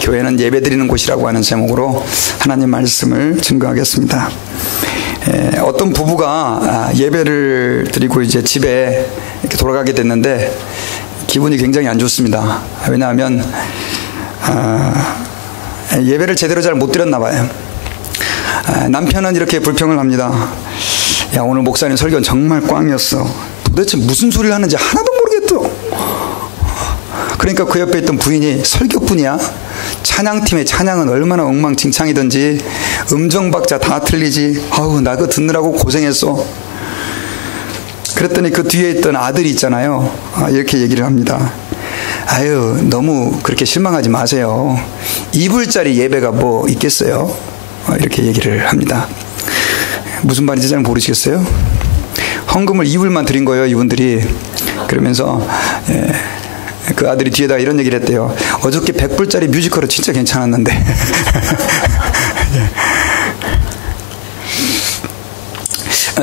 교회는 예배드리는 곳이라고 하는 제목으로 하나님 말씀을 증거하겠습니다. 어떤 부부가 예배를 드리고 이제 집에 이렇게 돌아가게 됐는데 기분이 굉장히 안 좋습니다. 왜냐하면 예배를 제대로 잘 못 드렸나 봐요. 남편은 이렇게 불평을 합니다. 야, 오늘 목사님 설교는 정말 꽝이었어. 도대체 무슨 소리를 하는지 하나도 모르겠어. 그러니까 그 옆에 있던 부인이 설교뿐이야? 찬양팀의 찬양은 얼마나 엉망진창이든지 음정박자 다 틀리지. 아우, 나 그거 듣느라고 고생했어. 그랬더니 그 뒤에 있던 아들이 있잖아요. 이렇게 얘기를 합니다. 아유, 너무 그렇게 실망하지 마세요. 2불짜리 예배가 뭐 있겠어요? 이렇게 얘기를 합니다. 무슨 말인지 잘 모르시겠어요? 헌금을 2불만 드린 거예요, 이분들이. 그러면서 그 아들이 뒤에다 이런 얘기를 했대요. 어저께 100불짜리 뮤지컬은 진짜 괜찮았는데.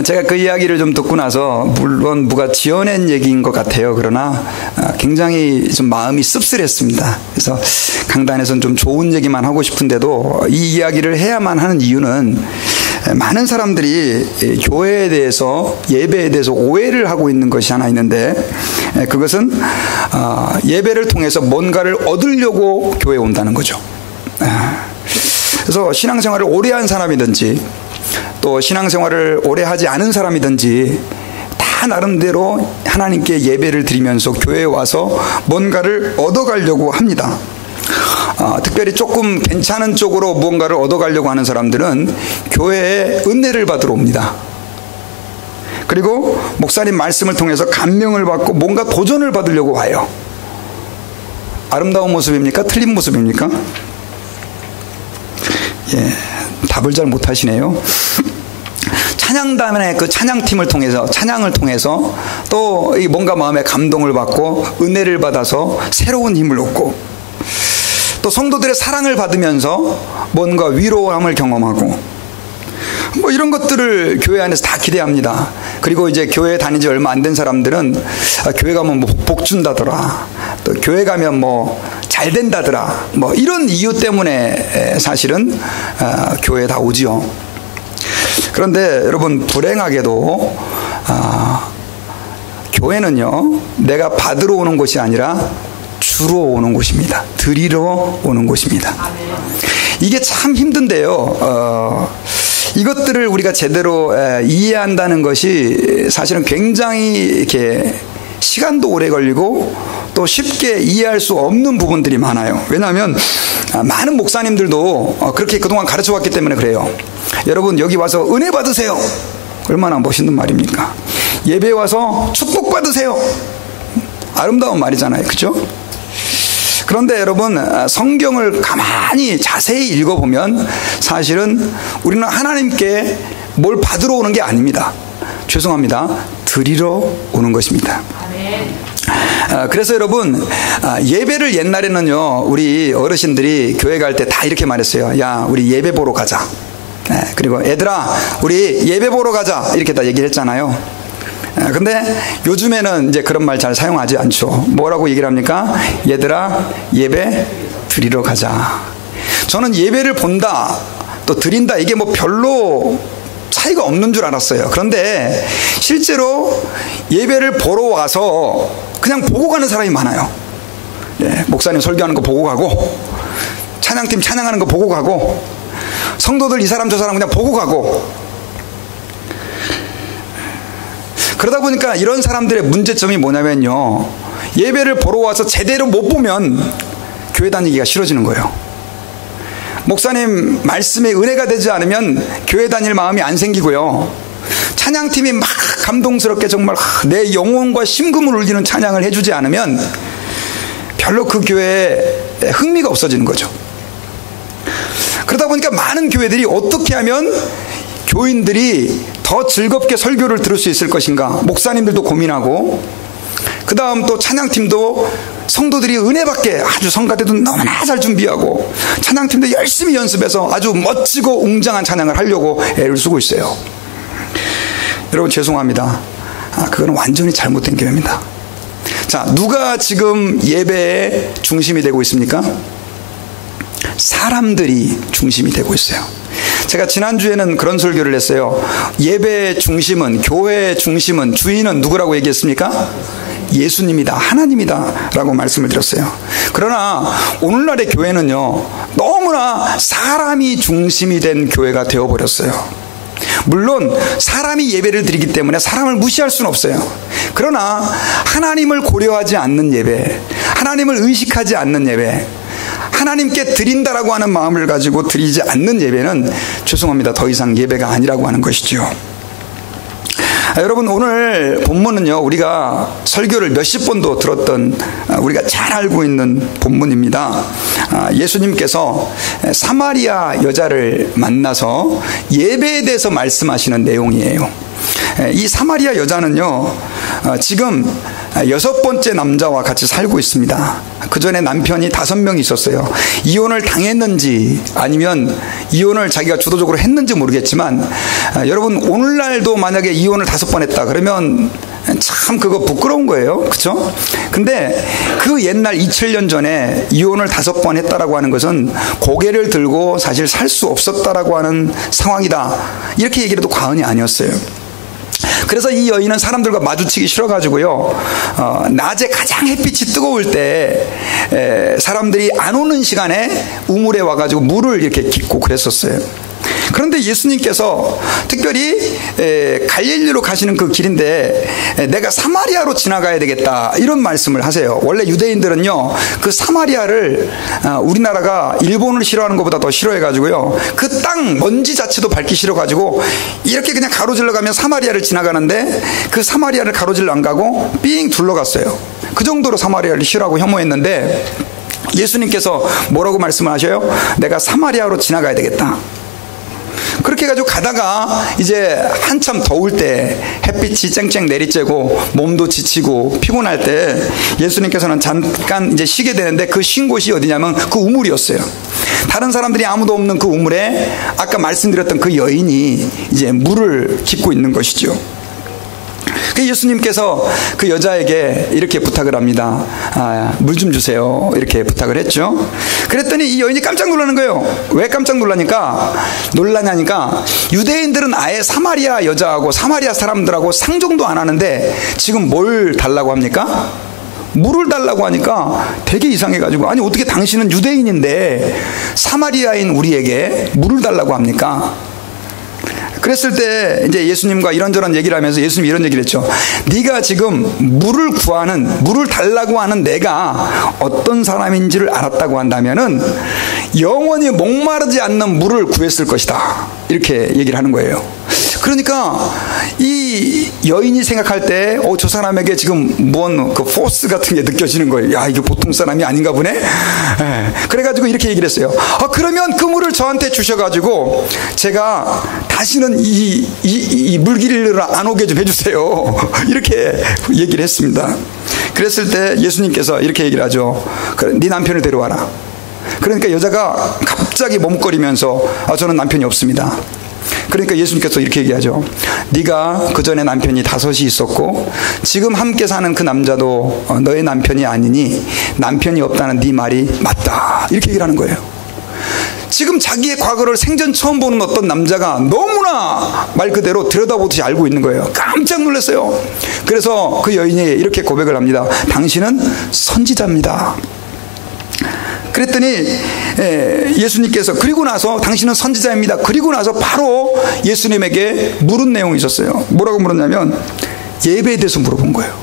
제가 그 이야기를 좀 듣고 나서 물론 누가 지어낸 얘기인 것 같아요. 그러나 굉장히 좀 마음이 씁쓸했습니다. 그래서 강단에서는 좀 좋은 얘기만 하고 싶은데도 이 이야기를 해야만 하는 이유는 많은 사람들이 교회에 대해서, 예배에 대해서 오해를 하고 있는 것이 하나 있는데, 그것은 예배를 통해서 뭔가를 얻으려고 교회에 온다는 거죠. 그래서 신앙생활을 오래 한 사람이든지 또 신앙생활을 오래 하지 않은 사람이든지 다 나름대로 하나님께 예배를 드리면서 교회에 와서 뭔가를 얻어가려고 합니다. 특별히 조금 괜찮은 쪽으로 무언가를 얻어가려고 하는 사람들은 교회에 은혜를 받으러 옵니다. 그리고 목사님 말씀을 통해서 감명을 받고 뭔가 도전을 받으려고 와요. 아름다운 모습입니까? 틀린 모습입니까? 답을 잘 못하시네요. 찬양단의 그 찬양팀을 통해서, 찬양을 통해서 또 뭔가 마음에 감동을 받고 은혜를 받아서 새로운 힘을 얻고, 또 성도들의 사랑을 받으면서 뭔가 위로함을 경험하고, 뭐 이런 것들을 교회 안에서 다 기대합니다. 그리고 이제 교회에 다닌 지 얼마 안 된 사람들은 교회 가면 뭐 복 준다더라, 또 교회 가면 뭐 잘 된다더라, 뭐 이런 이유 때문에 사실은 교회에 다 오지요. 그런데 여러분, 불행하게도 교회는요, 내가 받으러 오는 곳이 아니라 주러 오는 곳입니다. 드리러 오는 곳입니다. 이게 참 힘든데요. 이것들을 우리가 제대로 이해한다는 것이 사실은 굉장히 이렇게 시간도 오래 걸리고 또 쉽게 이해할 수 없는 부분들이 많아요. 왜냐하면 많은 목사님들도 그렇게 그동안 가르쳐 왔기 때문에 그래요. 여러분, 여기 와서 은혜 받으세요. 얼마나 멋있는 말입니까? 예배에 와서 축복 받으세요. 아름다운 말이잖아요. 그렇죠? 그런데 여러분, 성경을 가만히 자세히 읽어보면 사실은 우리는 하나님께 뭘 받으러 오는 게 아닙니다. 죄송합니다. 드리러 오는 것입니다. 그래서 여러분, 예배를 옛날에는요, 우리 어르신들이 교회 갈 때 다 이렇게 말했어요. 야, 우리 예배 보러 가자. 그리고 애들아, 우리 예배 보러 가자. 이렇게 다 얘기를 했잖아요. 근데 요즘에는 이제 그런 말 잘 사용하지 않죠. 뭐라고 얘기를 합니까? 얘들아, 예배 드리러 가자. 저는 예배를 본다, 또 드린다, 이게 뭐 별로 차이가 없는 줄 알았어요. 그런데 실제로 예배를 보러 와서 그냥 보고 가는 사람이 많아요. 목사님 설교하는 거 보고 가고, 찬양팀 찬양하는 거 보고 가고, 성도들 이 사람 저 사람 그냥 보고 가고. 그러다 보니까 이런 사람들의 문제점이 뭐냐면요, 예배를 보러 와서 제대로 못 보면 교회 다니기가 싫어지는 거예요. 목사님 말씀에 은혜가 되지 않으면 교회 다닐 마음이 안 생기고요, 찬양팀이 막 감동스럽게 정말 내 영혼과 심금을 울리는 찬양을 해주지 않으면 별로 그 교회에 흥미가 없어지는 거죠. 그러다 보니까 많은 교회들이 어떻게 하면 교인들이 더 즐겁게 설교를 들을 수 있을 것인가, 목사님들도 고민하고, 그 다음 또 찬양팀도 성도들이 은혜받게 아주 성가대도 너무나 잘 준비하고, 찬양팀도 열심히 연습해서 아주 멋지고 웅장한 찬양을 하려고 애를 쓰고 있어요. 여러분, 죄송합니다. 그거는 완전히 잘못된 교회입니다. 자, 누가 지금 예배의 중심이 되고 있습니까? 사람들이 중심이 되고 있어요. 제가 지난주에는 그런 설교를 했어요. 예배의 중심은, 교회의 중심은, 주인은 누구라고 얘기했습니까? 예수님이다, 하나님이다 라고 말씀을 드렸어요. 그러나 오늘날의 교회는요, 너무나 사람이 중심이 된 교회가 되어버렸어요. 물론 사람이 예배를 드리기 때문에 사람을 무시할 수는 없어요. 그러나 하나님을 고려하지 않는 예배, 하나님을 의식하지 않는 예배, 하나님께 드린다라고 하는 마음을 가지고 드리지 않는 예배는 죄송합니다, 더 이상 예배가 아니라고 하는 것이죠. 여러분, 오늘 본문은요, 우리가 설교를 몇십 번도 들었던, 우리가 잘 알고 있는 본문입니다. 예수님께서 사마리아 여자를 만나서 예배에 대해서 말씀하시는 내용이에요. 이 사마리아 여자는요, 지금 6번째 남자와 같이 살고 있습니다. 그 전에 남편이 5명이 있었어요. 이혼을 당했는지 아니면 이혼을 자기가 주도적으로 했는지 모르겠지만, 여러분, 오늘날도 만약에 이혼을 5번 했다 그러면 참 그거 부끄러운 거예요. 그렇죠? 근데 그 옛날 2000년 전에 이혼을 5번 했다라고 하는 것은 고개를 들고 사실 살 수 없었다라고 하는 상황이다, 이렇게 얘기해도 과언이 아니었어요. 그래서 이 여인은 사람들과 마주치기 싫어가지고요, 낮에 가장 햇빛이 뜨거울 때 사람들이 안 오는 시간에 우물에 와가지고 물을 이렇게 깃고 그랬었어요. 그런데 예수님께서 특별히 갈릴리로 가시는 그 길인데 내가 사마리아로 지나가야 되겠다, 이런 말씀을 하세요. 원래 유대인들은요, 그 사마리아를 우리나라가 일본을 싫어하는 것보다 더 싫어해가지고요, 그 땅 먼지 자체도 밟기 싫어가지고 이렇게 그냥 가로질러 가면 사마리아를 지나가는데 그 사마리아를 가로질러 안 가고 삥 둘러갔어요. 그 정도로 사마리아를 싫어하고 혐오했는데 예수님께서 뭐라고 말씀을 하셔요? 내가 사마리아로 지나가야 되겠다. 그렇게 해가지고 가다가 이제 한참 더울 때 햇빛이 쨍쨍 내리쬐고 몸도 지치고 피곤할 때 예수님께서는 잠깐 이제 쉬게 되는데 그 쉰 곳이 어디냐면 그 우물이었어요. 다른 사람들이 아무도 없는 그 우물에 아까 말씀드렸던 그 여인이 이제 물을 깃고 있는 것이죠. 예수님께서 그 여자에게 이렇게 부탁을 합니다. 물 좀 주세요, 이렇게 부탁을 했죠. 그랬더니 이 여인이 깜짝 놀라는 거예요. 왜 깜짝 놀라냐니까 유대인들은 아예 사마리아 여자하고 사마리아 사람들하고 상종도 안 하는데 지금 뭘 달라고 합니까? 물을 달라고 하니까 되게 이상해가지고, 아니 어떻게 당신은 유대인인데 사마리아인 우리에게 물을 달라고 합니까? 그랬을 때 이제 예수님과 이런저런 얘기를 하면서 예수님이 이런 얘기를 했죠. 네가 지금 물을 달라고 하는 내가 어떤 사람인지를 알았다고 한다면은 영원히 목마르지 않는 물을 구했을 것이다, 이렇게 얘기를 하는 거예요. 그러니까 이 여인이 생각할 때 저 사람에게 지금 뭔 그 포스 같은 게 느껴지는 거예요. 야, 이게 보통 사람이 아닌가 보네. 그래가지고 이렇게 얘기를 했어요. 그러면 그 물을 저한테 주셔가지고 제가 다시는 이 물길을 안 오게 좀 해주세요, 이렇게 얘기를 했습니다. 그랬을 때 예수님께서 이렇게 얘기를 하죠. 그래, 네 남편을 데려와라. 그러니까 여자가 갑자기 머뭇거리면서 저는 남편이 없습니다. 그러니까 예수님께서 이렇게 얘기하죠. 네가 그 전에 남편이 5이 있었고 지금 함께 사는 그 남자도 너의 남편이 아니니 남편이 없다는 네 말이 맞다, 이렇게 얘기를 하는 거예요. 지금 자기의 과거를 생전 처음 보는 어떤 남자가 너무나 말 그대로 들여다보듯이 알고 있는 거예요. 깜짝 놀랐어요. 그래서 그 여인이 이렇게 고백을 합니다. 당신은 선지자입니다. 그랬더니 예수님께서 그리고 나서 당신은 선지자입니다. 그리고 나서 바로 예수님에게 물은 내용이 있었어요. 뭐라고 물었냐면 예배에 대해서 물어본 거예요.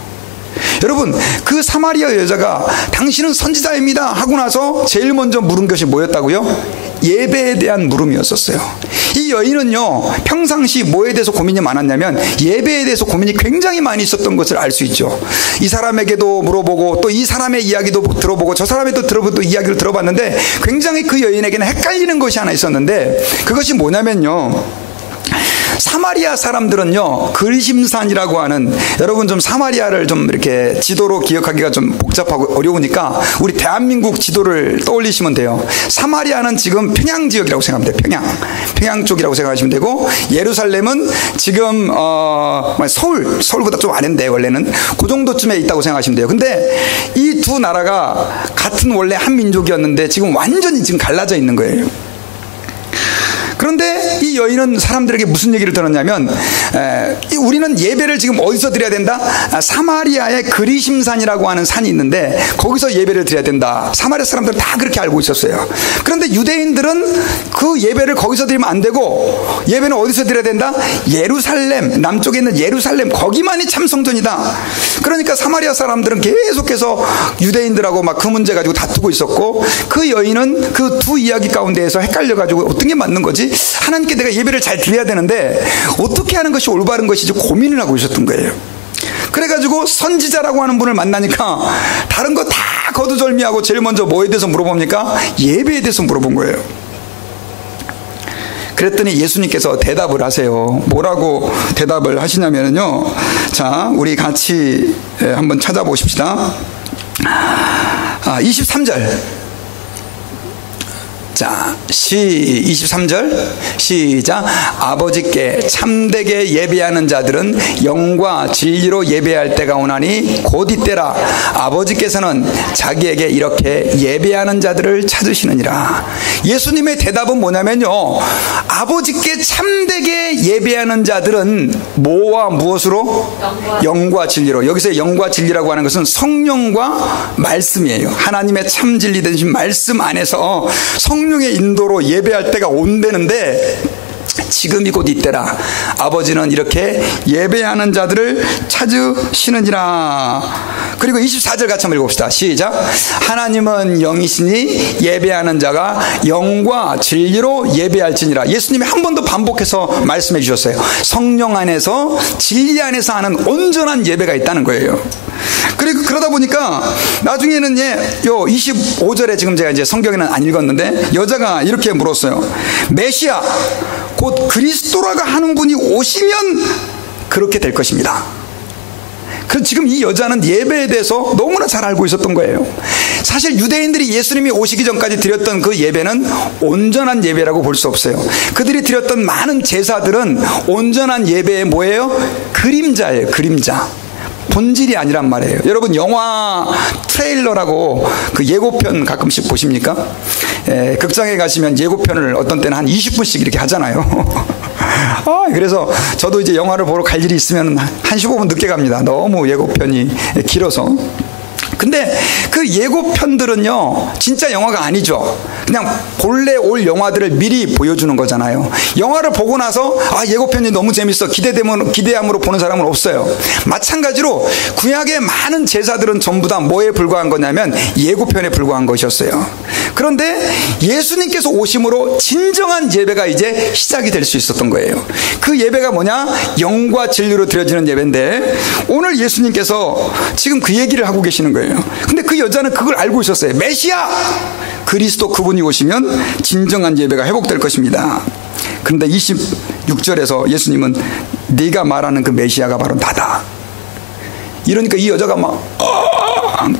여러분, 그 사마리아 여자가 당신은 선지자입니다 하고 나서 제일 먼저 물은 것이 뭐였다고요? 예배에 대한 물음이었었어요. 이 여인은요, 평상시 뭐에 대해서 고민이 많았냐면 예배에 대해서 고민이 굉장히 많이 있었던 것을 알 수 있죠. 이 사람에게도 물어보고 또 이 사람의 이야기도 들어보고 저 사람의 또 이야기를 들어봤는데 굉장히 그 여인에게는 헷갈리는 것이 하나 있었는데 그것이 뭐냐면요, 사마리아 사람들은요, 그리심산이라고 하는, 여러분 좀 사마리아를 좀 이렇게 지도로 기억하기가 좀 복잡하고 어려우니까 우리 대한민국 지도를 떠올리시면 돼요. 사마리아는 지금 평양 지역이라고 생각하면 돼요. 평양 쪽이라고 생각하시면 되고, 예루살렘은 지금 서울보다 좀 아래인데 원래는 그 정도쯤에 있다고 생각하시면 돼요. 근데 이 두 나라가 같은 원래 한 민족이었는데 지금 완전히 지금 갈라져 있는 거예요. 그런데 이 여인은 사람들에게 무슨 얘기를 들었냐면, 우리는 예배를 지금 어디서 드려야 된다? 사마리아의 그리심산이라고 하는 산이 있는데 거기서 예배를 드려야 된다. 사마리아 사람들은 다 그렇게 알고 있었어요. 그런데 유대인들은 그 예배를 거기서 드리면 안 되고, 예배는 어디서 드려야 된다? 예루살렘, 남쪽에 있는 예루살렘, 거기만이 참 성전이다. 그러니까 사마리아 사람들은 계속해서 유대인들하고 막 그 문제 가지고 다투고 있었고, 그 여인은 그 두 이야기 가운데에서 헷갈려가지고 어떤 게 맞는 거지? 하나님께 내가 예배를 잘 드려야 되는데 어떻게 하는 것이 올바른 것이지 고민을 하고 있었던 거예요. 그래가지고 선지자라고 하는 분을 만나니까 다른 거 다 거두절미하고 제일 먼저 뭐에 대해서 물어봅니까? 예배에 대해서 물어본 거예요. 그랬더니 예수님께서 대답을 하세요. 뭐라고 대답을 하시냐면요, 자, 우리 같이 한번 찾아보십시다. 23절. 자, 23절 시작. 아버지께 참되게 예배하는 자들은 영과 진리로 예배할 때가 오나니 곧 이때라. 아버지께서는 자기에게 이렇게 예배하는 자들을 찾으시느니라. 예수님의 대답은 뭐냐면요, 아버지께 참되게 예배하는 자들은 뭐와 무엇으로? 영과 진리로. 여기서 영과 진리라고 하는 것은 성령과 말씀이에요. 하나님의 참 진리 되신 말씀 안에서 성령의 인도로 예배할 때가 온다는데, 지금이 곧 이때라. 아버지는 이렇게 예배하는 자들을 찾으시느니라. 그리고 24절 같이 한번 읽어봅시다. 시작. 하나님은 영이시니 예배하는 자가 영과 진리로 예배할지니라. 예수님이 한 번 더 반복해서 말씀해 주셨어요. 성령 안에서 진리 안에서 하는 온전한 예배가 있다는 거예요. 그리고 그러다 보니까 나중에는 요 25절에 지금 제가 이제 성경에는 안 읽었는데 여자가 이렇게 물었어요. 메시아 곧 그리스도라고 하는 분이 오시면 그렇게 될 것입니다. 그래서 지금 이 여자는 예배에 대해서 너무나 잘 알고 있었던 거예요. 사실 유대인들이 예수님이 오시기 전까지 드렸던 그 예배는 온전한 예배라고 볼 수 없어요. 그들이 드렸던 많은 제사들은 온전한 예배의 뭐예요? 그림자예요. 그림자. 본질이 아니란 말이에요. 여러분, 영화 트레일러라고 그 예고편 가끔씩 보십니까? 극장에 가시면 예고편을 어떤 때는 한 20분씩 이렇게 하잖아요. 그래서 저도 이제 영화를 보러 갈 일이 있으면 한 15분 늦게 갑니다. 너무 예고편이 길어서. 근데 그 예고편들은요, 진짜 영화가 아니죠. 그냥 본래 올 영화들을 미리 보여주는 거잖아요. 영화를 보고 나서 예고편이 너무 재밌어 기대함으로 보는 사람은 없어요. 마찬가지로 구약의 많은 제사들은 전부 다 뭐에 불과한 거냐면 예고편에 불과한 것이었어요. 그런데 예수님께서 오심으로 진정한 예배가 이제 시작이 될 수 있었던 거예요. 그 예배가 뭐냐? 영과 진리로 드려지는 예배인데, 오늘 예수님께서 지금 그 얘기를 하고 계시는 거예요. 근데 그 여자는 그걸 알고 있었어요. 메시아 그리스도 그분이 오시면 진정한 예배가 회복될 것입니다. 그런데 26절에서 예수님은 네가 말하는 그 메시아가 바로 나다. 이러니까 이 여자가 막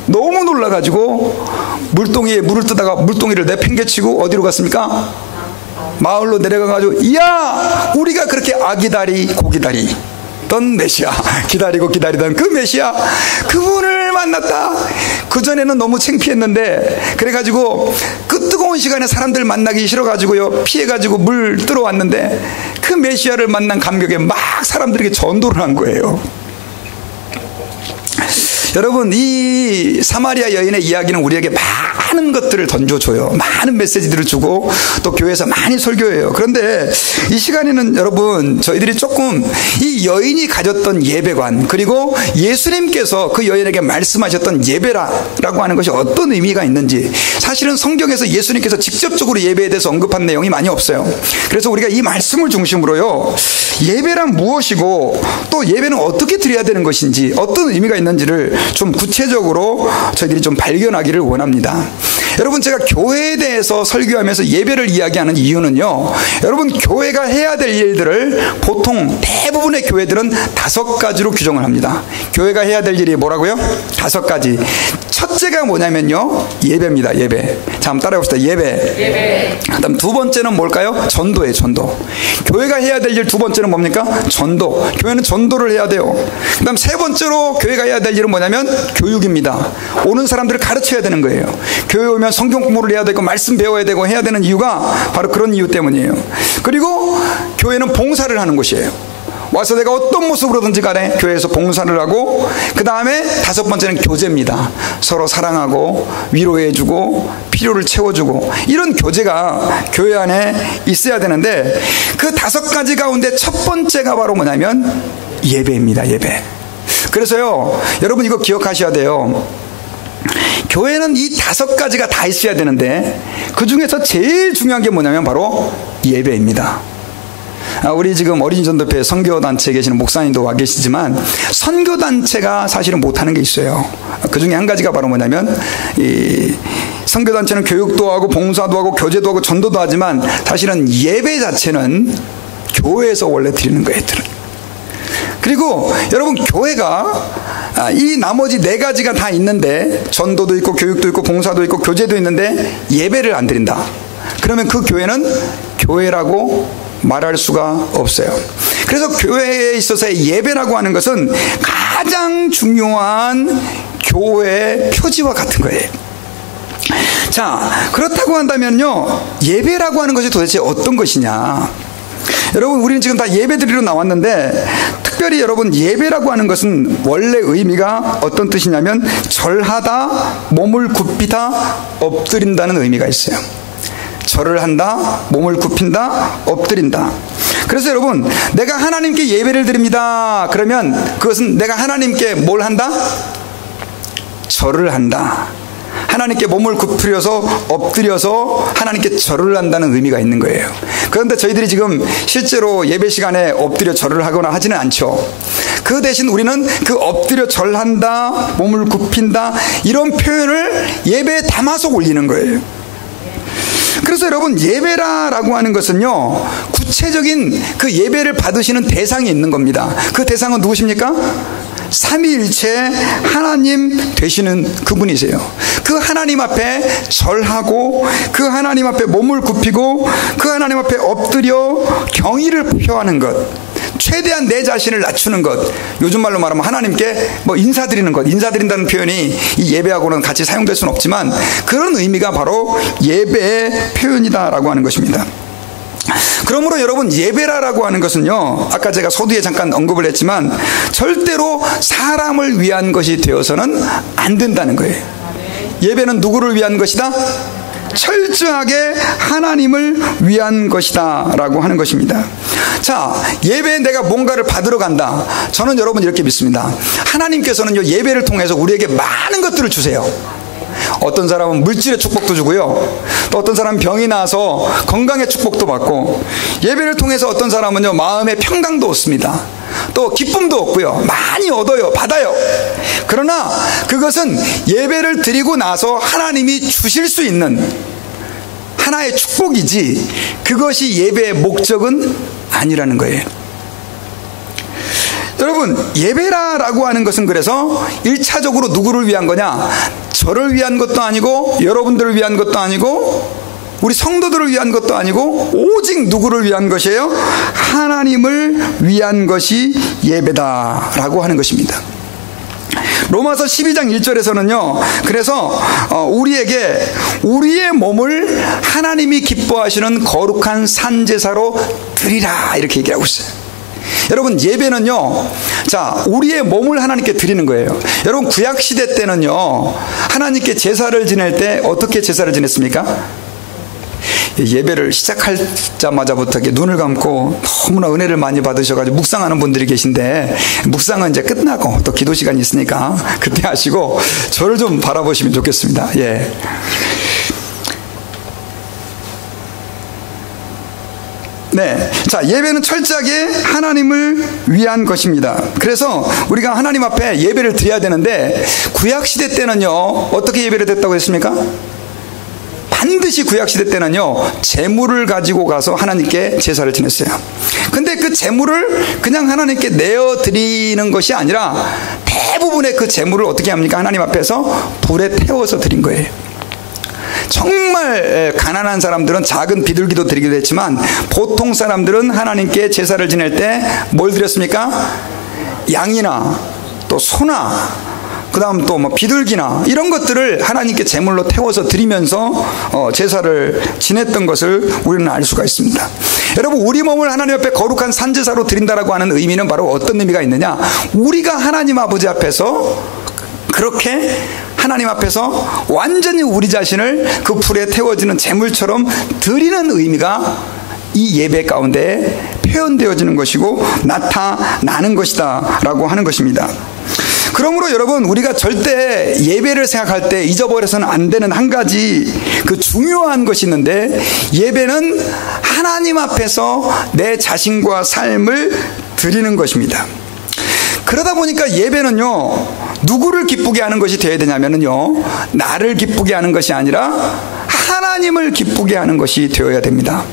너무 놀라가지고 물동이에 물을 뜨다가 물동이를 내팽개치고 어디로 갔습니까? 마을로 내려가가지고, 이야, 우리가 그렇게 아기다리 고기다리 메시아, 기다리고 기다리던 그 메시아, 그분을 만났다. 그전에는 너무 창피했는데, 그래가지고 그 뜨거운 시간에 사람들 만나기 싫어가지고요, 피해가지고 물 뜨러 왔는데, 그 메시아를 만난 감격에 막 사람들에게 전도를 한 거예요. 여러분, 이 사마리아 여인의 이야기는 우리에게 많은 것들을 던져줘요. 많은 메시지들을 주고 또 교회에서 많이 설교해요. 그런데 이 시간에는 여러분, 저희들이 조금 이 여인이 가졌던 예배관, 그리고 예수님께서 그 여인에게 말씀하셨던 예배라고 하는 것이 어떤 의미가 있는지, 사실은 성경에서 예수님께서 직접적으로 예배에 대해서 언급한 내용이 많이 없어요. 그래서 우리가 이 말씀을 중심으로요, 예배란 무엇이고 또 예배는 어떻게 드려야 되는 것인지, 어떤 의미가 있는지를 좀 구체적으로 저희들이 좀 발견하기를 원합니다. 여러분, 제가 교회에 대해서 설교하면서 예배를 이야기하는 이유는요, 여러분, 교회가 해야 될 일들을 보통 대부분의 교회들은 5가지로 규정을 합니다. 교회가 해야 될 일이 뭐라고요? 5가지. 첫째가 뭐냐면요, 예배입니다. 예배. 자, 한번 따라해봅시다. 예배. 그다음 두 번째는 뭘까요? 전도예요. 전도. 교회가 해야 될 일 두 번째는 뭡니까? 전도. 교회는 전도를 해야 돼요. 그다음 세 번째로 교회가 해야 될 일은 뭐냐면 교육입니다. 오는 사람들을 가르쳐야 되는 거예요. 교회 오면 성경 공부를 해야 되고 말씀 배워야 되고 해야 되는 이유가 바로 그런 이유 때문이에요. 그리고 교회는 봉사를 하는 곳이에요. 와서 내가 어떤 모습으로든지 간에 교회에서 봉사를 하고, 그 다음에 5번째는 교제입니다. 서로 사랑하고 위로해주고 필요를 채워주고, 이런 교제가 교회 안에 있어야 되는데, 그 5가지 가운데 첫 번째가 바로 뭐냐면 예배입니다. 예배. 그래서요, 여러분 이거 기억하셔야 돼요. 교회는 이 5가지가 다 있어야 되는데, 그 중에서 제일 중요한 게 뭐냐면 바로 예배입니다. 우리 지금 어린이 전도회 선교단체에 계시는 목사님도 와 계시지만, 선교단체가 사실은 못하는 게 있어요. 그 중에 한 가지가 바로 뭐냐면, 이 선교단체는 교육도 하고 봉사도 하고 교제도 하고 전도도 하지만, 사실은 예배 자체는 교회에서 원래 드리는 거예요. 그리고 여러분, 교회가 이 나머지 4가지가 다 있는데, 전도도 있고 교육도 있고 봉사도 있고 교제도 있는데 예배를 안 드린다. 그러면 그 교회는 교회라고 말할 수가 없어요. 그래서 교회에 있어서의 예배라고 하는 것은 가장 중요한 교회의 표지와 같은 거예요. 자, 그렇다고 한다면요, 예배라고 하는 것이 도대체 어떤 것이냐? 여러분, 우리는 지금 다 예배 드리러 나왔는데, 특별히 여러분, 예배라고 하는 것은 원래 의미가 어떤 뜻이냐면, 절하다, 몸을 굽히다, 엎드린다는 의미가 있어요. 절을 한다, 몸을 굽힌다, 엎드린다. 그래서 여러분, 내가 하나님께 예배를 드립니다. 그러면 그것은 내가 하나님께 뭘 한다? 절을 한다. 하나님께 몸을 굽히려서 엎드려서 하나님께 절을 한다는 의미가 있는 거예요. 그런데 저희들이 지금 실제로 예배 시간에 엎드려 절을 하거나 하지는 않죠. 그 대신 우리는 그 엎드려 절한다, 몸을 굽힌다, 이런 표현을 예배에 담아서 올리는 거예요. 그래서 여러분, 예배라고 하는 것은요, 구체적인 그 예배를 받으시는 대상이 있는 겁니다. 그 대상은 누구십니까? 삼위일체 하나님 되시는 그분이세요. 그 하나님 앞에 절하고, 그 하나님 앞에 몸을 굽히고, 그 하나님 앞에 엎드려 경의를 표하는 것, 최대한 내 자신을 낮추는 것, 요즘 말로 말하면 하나님께 인사드리는 것. 인사드린다는 표현이 이 예배하고는 같이 사용될 수는 없지만, 그런 의미가 바로 예배의 표현이다라고 하는 것입니다. 그러므로 여러분, 예배라고 하는 것은요, 아까 제가 서두에 잠깐 언급을 했지만, 절대로 사람을 위한 것이 되어서는 안 된다는 거예요. 예배는 누구를 위한 것이다? 철저하게 하나님을 위한 것이다 라고 하는 것입니다. 자, 예배에 내가 뭔가를 받으러 간다. 저는 여러분 이렇게 믿습니다. 하나님께서는요, 예배를 통해서 우리에게 많은 것들을 주세요. 어떤 사람은 물질의 축복도 주고요, 또 어떤 사람은 병이 나서 건강의 축복도 받고, 예배를 통해서 어떤 사람은요, 마음의 평강도 얻습니다. 또 기쁨도 얻고요, 많이 얻어요, 받아요. 그러나 그것은 예배를 드리고 나서 하나님이 주실 수 있는 하나의 축복이지, 그것이 예배의 목적은 아니라는 거예요. 여러분, 예배라고 하는 것은 그래서 1차적으로 누구를 위한 거냐? 저를 위한 것도 아니고, 여러분들을 위한 것도 아니고, 우리 성도들을 위한 것도 아니고, 오직 누구를 위한 것이에요? 하나님을 위한 것이 예배다라고 하는 것입니다. 로마서 12장 1절에서는요, 그래서 우리에게 우리의 몸을 하나님이 기뻐하시는 거룩한 산제사로 드리라, 이렇게 얘기하고 있어요. 여러분, 예배는요, 자, 우리의 몸을 하나님께 드리는 거예요. 여러분, 구약시대 때는요, 하나님께 제사를 지낼 때 어떻게 제사를 지냈습니까? 예배를 시작하자마자부터 눈을 감고 너무나 은혜를 많이 받으셔가지고 묵상하는 분들이 계신데, 묵상은 이제 끝나고 또 기도 시간이 있으니까 그때 하시고 저를 좀 바라보시면 좋겠습니다. 예. 네. 자, 예배는 철저하게 하나님을 위한 것입니다. 그래서 우리가 하나님 앞에 예배를 드려야 되는데, 구약시대 때는요, 어떻게 예배를 드렸다고 했습니까? 반드시 구약시대 때는요, 제물을 가지고 가서 하나님께 제사를 지냈어요. 근데 그 제물을 그냥 하나님께 내어드리는 것이 아니라 대부분의 그 제물을 어떻게 합니까? 하나님 앞에서 불에 태워서 드린 거예요. 정말 가난한 사람들은 작은 비둘기도 드리기도 했지만, 보통 사람들은 하나님께 제사를 지낼 때 뭘 드렸습니까? 양이나 또 소나 그 다음 또 뭐 비둘기나 이런 것들을 하나님께 제물로 태워서 드리면서 제사를 지냈던 것을 우리는 알 수가 있습니다. 여러분, 우리 몸을 하나님 앞에 거룩한 산제사로 드린다라고 하는 의미는 바로 어떤 의미가 있느냐? 우리가 하나님 아버지 앞에서 그렇게 하나님 앞에서 완전히 우리 자신을 그 불에 태워지는 제물처럼 드리는 의미가 이 예배 가운데 표현되어지는 것이고 나타나는 것이다 라고 하는 것입니다. 그러므로 여러분, 우리가 절대 예배를 생각할 때 잊어버려서는 안 되는 한 가지 그 중요한 것이 있는데, 예배는 하나님 앞에서 내 자신과 삶을 드리는 것입니다. 그러다 보니까 예배는요, 누구를 기쁘게 하는 것이 되어야 되냐면요, 나를 기쁘게 하는 것이 아니라 하나님을 기쁘게 하는 것이 되어야 됩니다.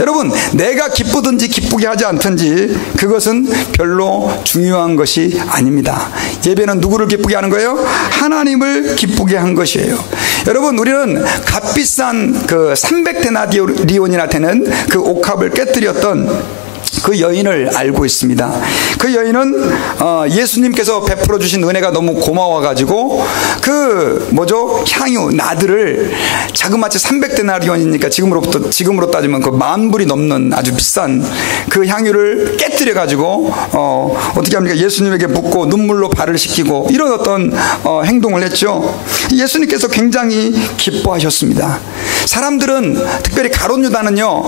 여러분, 내가 기쁘든지 기쁘게 하지 않든지 그것은 별로 중요한 것이 아닙니다. 예배는 누구를 기쁘게 하는 거예요? 하나님을 기쁘게 한 것이에요. 여러분, 우리는 값비싼 그 300데나리온이나 되는 그 옥합을 깨뜨렸던 그 여인을 알고 있습니다. 그 여인은 예수님께서 베풀어 주신 은혜가 너무 고마워가지고 그 향유 나들을 자그마치 300데나리온이니까 지금으로 따지면 그 10,000불이 넘는 아주 비싼 그 향유를 깨뜨려가지고 어떻게 합니까? 예수님에게 붓고 눈물로 발을 씻기고 이런 어떤 행동을 했죠. 예수님께서 굉장히 기뻐하셨습니다. 사람들은, 특별히 가룟 유다는요,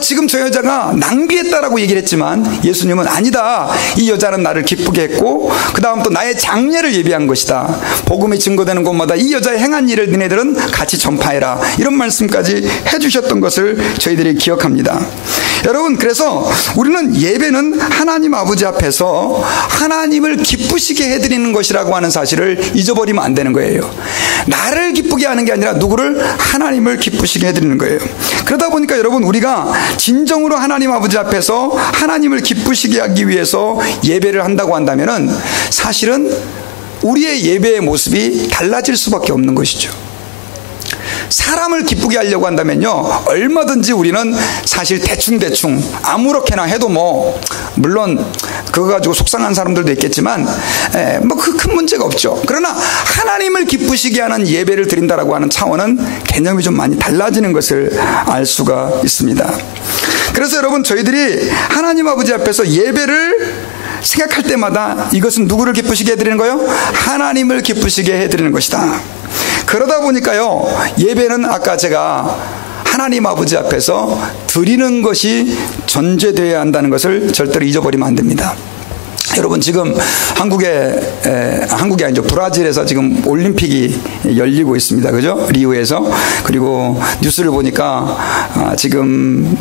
지금 저 여자가 낭비했다라고 얘기를 했지만, 예수님은 아니다, 이 여자는 나를 기쁘게 했고 그 다음 또 나의 장례를 예비한 것이다. 복음이 증거되는 곳마다 이 여자의 행한 일을 너네들은 같이 전파해라, 이런 말씀까지 해주셨던 것을 저희들이 기억합니다. 여러분, 그래서 우리는 예배는 하나님 아버지 앞에서 하나님을 기쁘시게 해드리는 것이라고 하는 사실을 잊어버리면 안 되는 거예요. 나를 기쁘게 하는 게 아니라 누구를? 하나님을 기쁘시게 해드리는 거예요. 그러다 보니까 여러분, 우리가 진정으로 하나님 아버지 앞에서 하나님을 기쁘시게 하기 위해서 예배를 한다고 한다면은 사실은 우리의 예배의 모습이 달라질 수밖에 없는 것이죠. 사람을 기쁘게 하려고 한다면요, 얼마든지 우리는 사실 대충 아무렇게나 해도 물론 그거 가지고 속상한 사람들도 있겠지만 그 큰 문제가 없죠. 그러나 하나님을 기쁘시게 하는 예배를 드린다라고 하는 차원은 개념이 좀 많이 달라지는 것을 알 수가 있습니다. 그래서 여러분, 저희들이 하나님 아버지 앞에서 예배를 생각할 때마다 이것은 누구를 기쁘시게 해드리는 거예요? 하나님을 기쁘시게 해드리는 것이다. 그러다 보니까요, 예배는 아까 제가 하나님 아버지 앞에서 드리는 것이 전제되어야 한다는 것을 절대로 잊어버리면 안 됩니다. 여러분, 지금 한국이 아니죠, 브라질에서 지금 올림픽이 열리고 있습니다. 그죠? 리우에서. 그리고 뉴스를 보니까 지금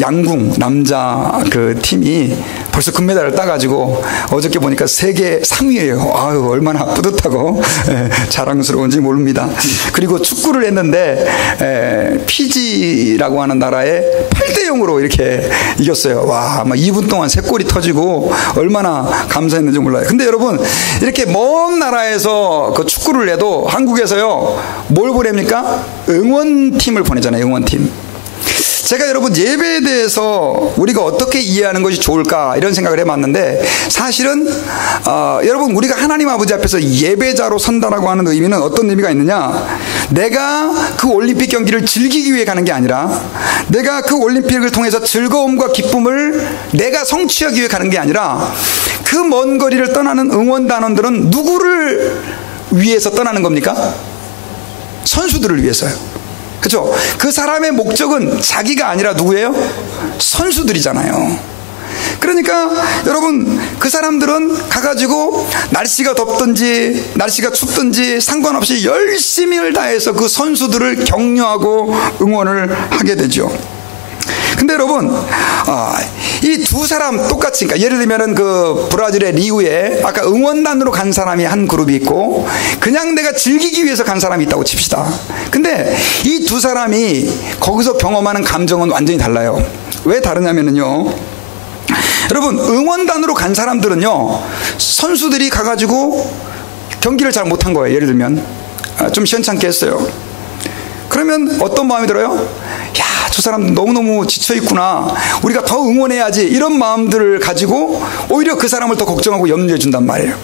양궁 남자 그 팀이 벌써 금메달을 따가지고 어저께 보니까 세계 3위예요. 아유, 얼마나 뿌듯하고 자랑스러운지 모릅니다. 그리고 축구를 했는데 피지라고 하는 나라에 8대0으로 이렇게 이겼어요. 와, 막 2분 동안 3골이 터지고 얼마나 감사했는지 몰라요. 근데 여러분, 이렇게 먼 나라에서 그 축구를 해도 한국에서요, 뭘 보냅니까? 응원팀을 보내잖아요. 응원팀. 제가 여러분, 예배에 대해서 우리가 어떻게 이해하는 것이 좋을까 이런 생각을 해봤는데, 사실은 여러분, 우리가 하나님 아버지 앞에서 예배자로 선다라고 하는 의미는 어떤 의미가 있느냐, 내가 그 올림픽 경기를 즐기기 위해 가는 게 아니라, 내가 그 올림픽을 통해서 즐거움과 기쁨을 내가 성취하기 위해 가는 게 아니라, 그 먼 거리를 떠나는 응원단원들은 누구를 위해서 떠나는 겁니까? 선수들을 위해서요. 그렇죠? 그 사람의 목적은 자기가 아니라 누구예요? 선수들이잖아요. 그러니까 여러분, 그 사람들은 가가지고 날씨가 덥든지 날씨가 춥든지 상관없이 열심히 다해서 그 선수들을 격려하고 응원을 하게 되죠. 근데 여러분, 이 두 사람 똑같이, 그러니까 예를 들면은 그 브라질의 리우에 아까 응원단으로 간 사람이 한 그룹이 있고 그냥 내가 즐기기 위해서 간 사람이 있다고 칩시다. 근데 이 두 사람이 거기서 경험하는 감정은 완전히 달라요. 왜 다르냐면은요, 여러분, 응원단으로 간 사람들은요, 선수들이 가가지고 경기를 잘 못한 거예요. 예를 들면 좀 시원찮게 했어요. 그러면 어떤 마음이 들어요? 야, 저 사람 너무너무 지쳐있구나, 우리가 더 응원해야지, 이런 마음들을 가지고 오히려 그 사람을 더 걱정하고 염려해 준단 말이에요.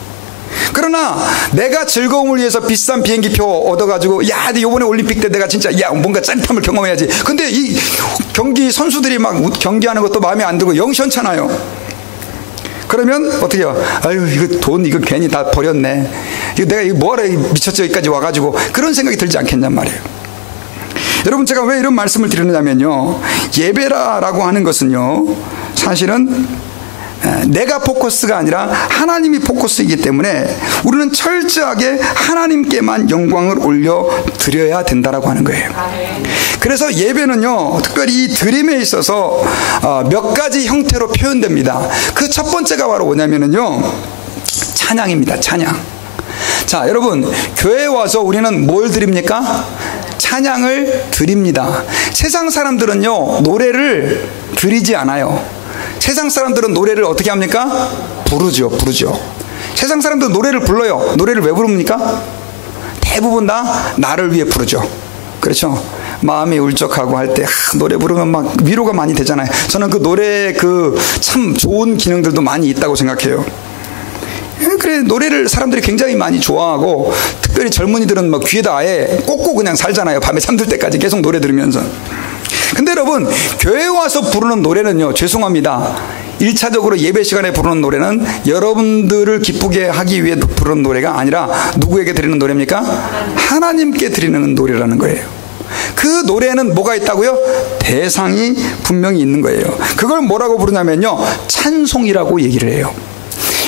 그러나 내가 즐거움을 위해서 비싼 비행기표 얻어가지고, 야, 이번에 올림픽 때 내가 진짜 뭔가 짜릿함을 경험해야지. 근데 이 경기 선수들이 막 경기하는 것도 마음에 안 들고 영 시원찮아요. 그러면 어떻게 해요? 아유, 이거 돈 이거 괜히 다 버렸네, 이거 내가 이거 뭐하러 미쳤지 여기까지 와가지고, 그런 생각이 들지 않겠냔 말이에요. 여러분, 제가 왜 이런 말씀을 드리느냐면요, 예배라고 하는 것은요, 사실은 내가 포커스가 아니라 하나님이 포커스이기 때문에 우리는 철저하게 하나님께만 영광을 올려드려야 된다라고 하는 거예요. 그래서 예배는요, 특별히 이 드림에 있어서 몇 가지 형태로 표현됩니다. 그 첫 번째가 바로 뭐냐면요, 찬양입니다. 찬양. 자, 여러분, 교회에 와서 우리는 뭘 드립니까? 찬양을 드립니다. 세상 사람들은요, 노래를 드리지 않아요. 세상 사람들은 노래를 어떻게 합니까? 부르죠. 세상 사람들은 노래를 불러요. 노래를 왜 부릅니까? 대부분 다 나를 위해 부르죠. 그렇죠? 마음이 울적하고 할 때 노래 부르면 막 위로가 많이 되잖아요. 저는 그 노래 그 참 좋은 기능들도 많이 있다고 생각해요. 그래, 노래를 사람들이 굉장히 많이 좋아하고, 특별히 젊은이들은 막 귀에다 아예 꽂고 그냥 살잖아요. 밤에 잠들 때까지 계속 노래 들으면서. 근데 여러분, 교회에 와서 부르는 노래는요, 죄송합니다, 1차적으로 예배 시간에 부르는 노래는 여러분들을 기쁘게 하기 위해 부르는 노래가 아니라 누구에게 드리는 노래입니까? 하나님께 드리는 노래라는 거예요. 그 노래는 뭐가 있다고요? 대상이 분명히 있는 거예요. 그걸 뭐라고 부르냐면요, 찬송이라고 얘기를 해요.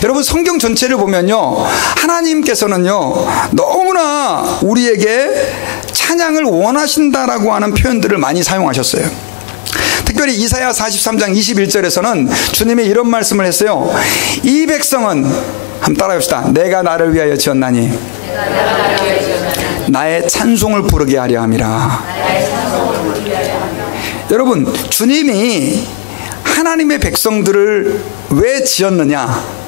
여러분, 성경 전체를 보면요, 하나님께서는요, 너무나 우리에게 찬양을 원하신다라고 하는 표현들을 많이 사용하셨어요. 특별히 이사야 43장 21절에서는 주님이 이런 말씀을 했어요. 이 백성은, 한번 따라합시다. 내가 나를 위하여 지었나니 나의 찬송을 부르게 하려 함이라. 여러분, 주님이 하나님의 백성들을 왜 지었느냐?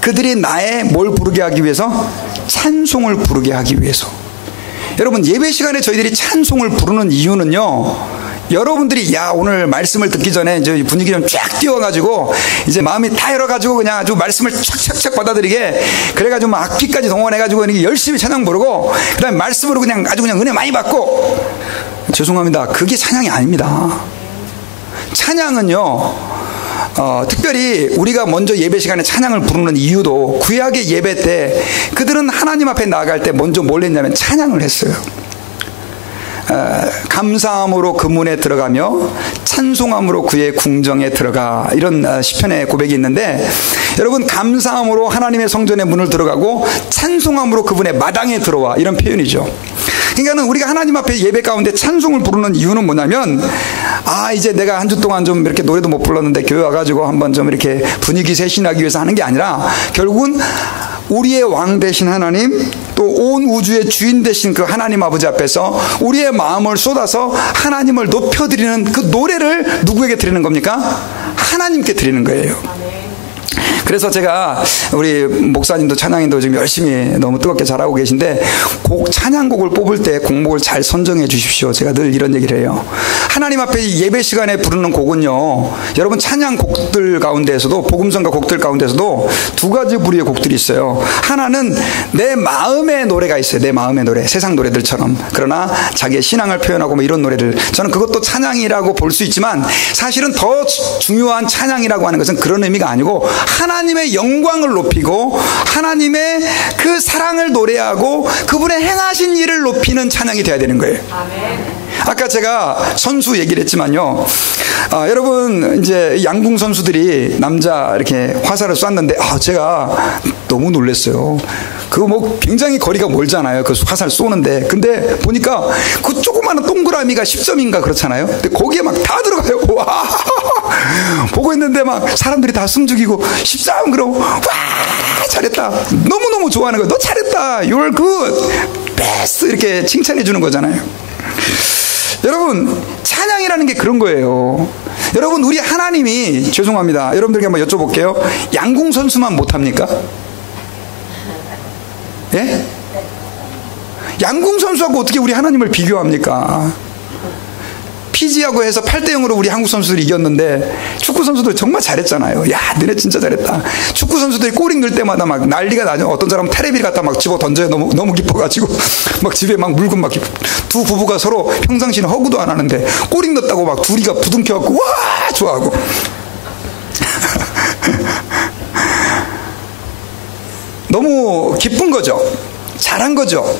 그들이 나의 뭘 부르게 하기 위해서? 찬송을 부르게 하기 위해서. 여러분, 예배 시간에 저희들이 찬송을 부르는 이유는요, 여러분들이 오늘 말씀을 듣기 전에 이제 분위기 좀 쫙 띄워가지고 이제 마음이 다 열어가지고 그냥 아주 말씀을 착착착 받아들이게, 그래가지고 막 악기까지 동원해가지고 열심히 찬양 부르고, 그 다음에 말씀으로 그냥 아주 그냥 은혜 많이 받고. 죄송합니다, 그게 찬양이 아닙니다. 찬양은요, 특별히 우리가 먼저 예배 시간에 찬양을 부르는 이유도, 구약의 예배 때 그들은 하나님 앞에 나아갈 때 먼저 뭘 했냐면 찬양을 했어요. 감사함으로 그 문에 들어가며 찬송함으로 그의 궁정에 들어가, 이런 시편의 고백이 있는데, 여러분, 감사함으로 하나님의 성전의 문을 들어가고 찬송함으로 그분의 마당에 들어와, 이런 표현이죠. 그러니까 우리가 하나님 앞에 예배 가운데 찬송을 부르는 이유는 뭐냐면, 이제 내가 한 주 동안 좀 이렇게 노래도 못 불렀는데 교회 와가지고 한번 좀 이렇게 분위기 쇄신하기 위해서 하는 게 아니라, 결국은 우리의 왕 되신 하나님, 또 온 우주의 주인 되신 그 하나님 아버지 앞에서 우리의 마음을 쏟아서 하나님을 높여드리는 그 노래를 누구에게 드리는 겁니까? 하나님께 드리는 거예요. 그래서 제가, 우리 목사님도 찬양인도 지금 열심히 너무 뜨겁게 잘하고 계신데, 찬양곡을 뽑을 때 곡목을 잘 선정해 주십시오. 제가 늘 이런 얘기를 해요. 하나님 앞에 예배 시간에 부르는 곡은요, 여러분, 찬양곡들 가운데에서도, 복음성가 곡들 가운데서도 두 가지 부류의 곡들이 있어요. 하나는 내 마음의 노래가 있어요. 내 마음의 노래, 세상 노래들처럼. 그러나 자기의 신앙을 표현하고 뭐 이런 노래들, 저는 그것도 찬양이라고 볼 수 있지만, 사실은 더 중요한 찬양이라고 하는 것은 그런 의미가 아니고, 하나님의 영광을 높이고 하나님의 그 사랑을 노래하고 그분의 행하신 일을 높이는 찬양이 돼야 되는 거예요. 아까 제가 선수 얘기를 했지만요, 여러분, 이제 양궁 선수들이 남자 이렇게 화살을 쐈는데 제가 너무 놀랐어요. 그거 뭐 굉장히 거리가 멀잖아요. 그 화살 쏘는데. 근데 보니까 그 조그마한 동그라미가 10점인가 그렇잖아요. 근데 거기에 막 다 들어가요. 와! 보고 있는데 막 사람들이 다 숨죽이고 13 그러고 와! 잘했다. 너무너무 좋아하는 거예요. 너 잘했다. You're good. Best. 이렇게 칭찬해 주는 거잖아요. 여러분, 찬양이라는 게 그런 거예요. 여러분, 우리 하나님이, 죄송합니다. 여러분들에게 한번 여쭤볼게요. 양궁 선수만 못합니까? 예? 양궁 선수하고 어떻게 우리 하나님을 비교합니까? 피지하고 해서 8대0으로 우리 한국 선수들이 이겼는데 축구 선수들 정말 잘했잖아요. 야, 너네 진짜 잘했다. 축구 선수들이 골 넣을 때마다 막 난리가 나죠. 어떤 사람은 테레비 갖다 막 집어 던져요. 너무 기뻐가지고 막 집에 막 물고 막 두 부부가 서로 평상시는 허구도 안 하는데 골 넣었다고 막 둘이가 부둥켜갖고 와 좋아하고. 너무 기쁜 거죠. 잘한 거죠.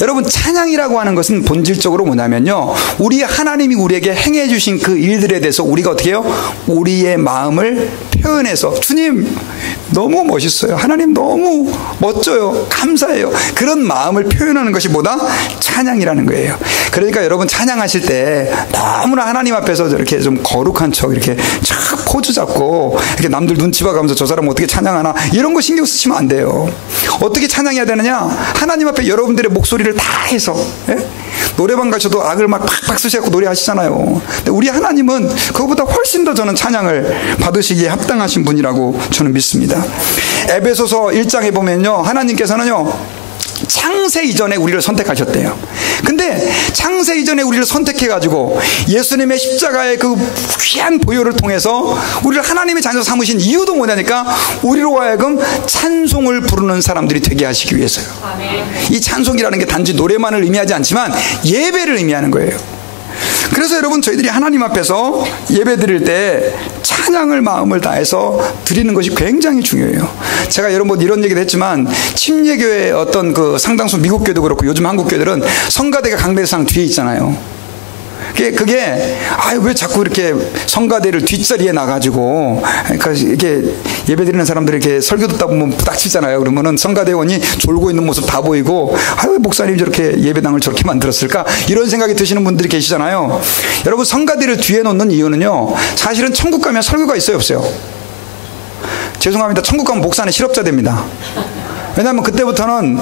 여러분, 찬양이라고 하는 것은 본질적으로 뭐냐면요, 우리 하나님이 우리에게 행해 주신 그 일들에 대해서 우리가 어떻게 해요? 우리의 마음을 표현해서, 주님 너무 멋있어요, 하나님 너무 멋져요, 감사해요, 그런 마음을 표현하는 것이 뭐다? 찬양이라는 거예요. 그러니까 여러분, 찬양하실 때 너무나 하나님 앞에서 이렇게 좀 거룩한 척 이렇게 착 포즈 잡고 이렇게 남들 눈치 봐가면서 저 사람 어떻게 찬양하나 이런 거 신경 쓰시면 안 돼요. 어떻게 찬양해야 되느냐? 하나님 앞에 여러분들의 목소리를 다 해서, 예? 노래방 가셔도 악을 막 팍팍 쓰셔갖고 노래하시잖아요. 근데 우리 하나님은 그거보다 훨씬 더 저는 찬양을 받으시기에 합당하신 분이라고 저는 믿습니다. 에베소서 1장에 보면요, 하나님께서는요 창세 이전에 우리를 선택하셨대요. 근데 창세 이전에 우리를 선택해가지고 예수님의 십자가의 그 귀한 보혈을 통해서 우리를 하나님의 자녀 삼으신 이유도 뭐냐니까, 우리로 하여금 찬송을 부르는 사람들이 되게 하시기 위해서요. 아멘. 이 찬송이라는 게 단지 노래만을 의미하지 않지만 예배를 의미하는 거예요. 그래서 여러분, 저희들이 하나님 앞에서 예배 드릴 때 찬양을 마음을 다해서 드리는 것이 굉장히 중요해요. 제가 여러 번 이런 얘기도 했지만, 침례교회 어떤 그 상당수 미국 교회도 그렇고 요즘 한국 교회들은 성가대가 강대상 뒤에 있잖아요. 그게 왜 자꾸 이렇게 성가대를 뒷자리에 놔가지고, 그러니까 이렇게 예배드리는 사람들이 이렇게 설교 듣다 보면 부닥치잖아요. 그러면은 성가대원이 졸고 있는 모습 다 보이고, 왜 목사님 저렇게 예배당을 저렇게 만들었을까? 이런 생각이 드시는 분들이 계시잖아요. 여러분, 성가대를 뒤에 놓는 이유는요, 사실은 천국 가면 설교가 있어요, 없어요? 죄송합니다. 천국 가면 목사는 실업자 됩니다. 왜냐하면 그때부터는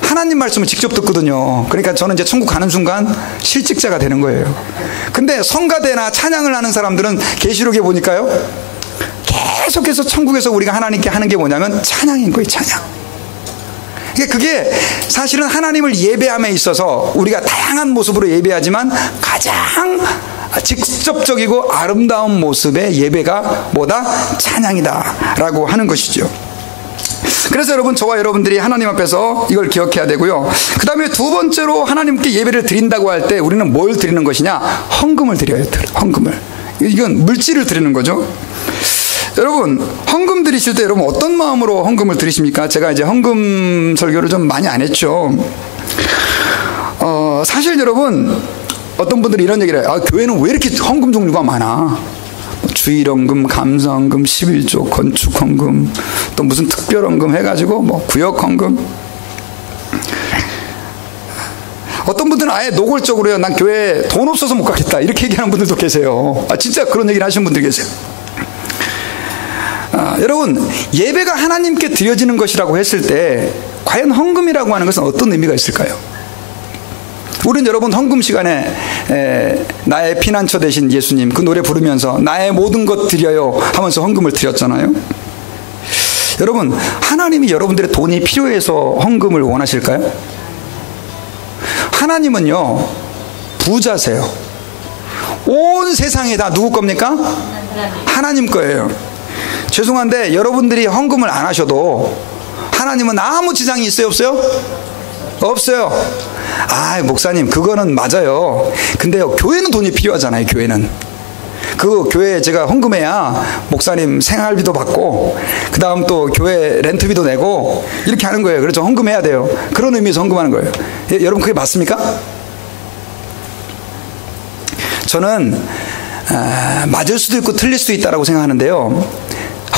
하나님 말씀을 직접 듣거든요. 그러니까 저는 이제 천국 가는 순간 실직자가 되는 거예요. 근데 성가대나 찬양을 하는 사람들은 계시록에 보니까요, 계속해서 천국에서 우리가 하나님께 하는 게 뭐냐면 찬양인 거예요. 찬양. 그게 사실은 하나님을 예배함에 있어서 우리가 다양한 모습으로 예배하지만 가장 직접적이고 아름다운 모습의 예배가 뭐다? 찬양이다 라고 하는 것이죠. 그래서 여러분, 저와 여러분들이 하나님 앞에서 이걸 기억해야 되고요. 그 다음에 두 번째로 하나님께 예배를 드린다고 할 때 우리는 뭘 드리는 것이냐? 헌금을 드려요. 헌금을. 이건 물질을 드리는 거죠. 여러분, 헌금 드리실 때 여러분 어떤 마음으로 헌금을 드리십니까? 제가 이제 헌금 설교를 좀 많이 안 했죠. 사실 여러분, 어떤 분들이 이런 얘기를 해요. 교회는 왜 이렇게 헌금 종류가 많아? 주일헌금, 감사헌금, 11조, 건축헌금, 또 무슨 특별헌금 해가지고 뭐 구역헌금. 어떤 분들은 아예 노골적으로요, 난 교회에 돈 없어서 못 가겠다 이렇게 얘기하는 분들도 계세요. 진짜 그런 얘기를 하시는 분들 계세요. 여러분, 예배가 하나님께 드려지는 것이라고 했을 때 과연 헌금이라고 하는 것은 어떤 의미가 있을까요? 우리는 여러분, 헌금 시간에 나의 피난처 되신 예수님 그 노래 부르면서 나의 모든 것 드려요 하면서 헌금을 드렸잖아요. 여러분, 하나님이 여러분들의 돈이 필요해서 헌금을 원하실까요? 하나님은요 부자세요. 온 세상이 다 누구 겁니까? 하나님 거예요. 죄송한데 여러분들이 헌금을 안 하셔도 하나님은 아무 지장이 있어요, 없어요? 없어요. 목사님 그거는 맞아요. 근데요, 교회는 돈이 필요하잖아요. 교회는 그 교회에 제가 헌금해야 목사님 생활비도 받고 그 다음 또 교회 렌트비도 내고 이렇게 하는 거예요. 그래서 헌금해야 돼요. 그런 의미에서 헌금하는 거예요. 여러분, 그게 맞습니까? 저는 맞을 수도 있고 틀릴 수도 있다라고 생각하는데요,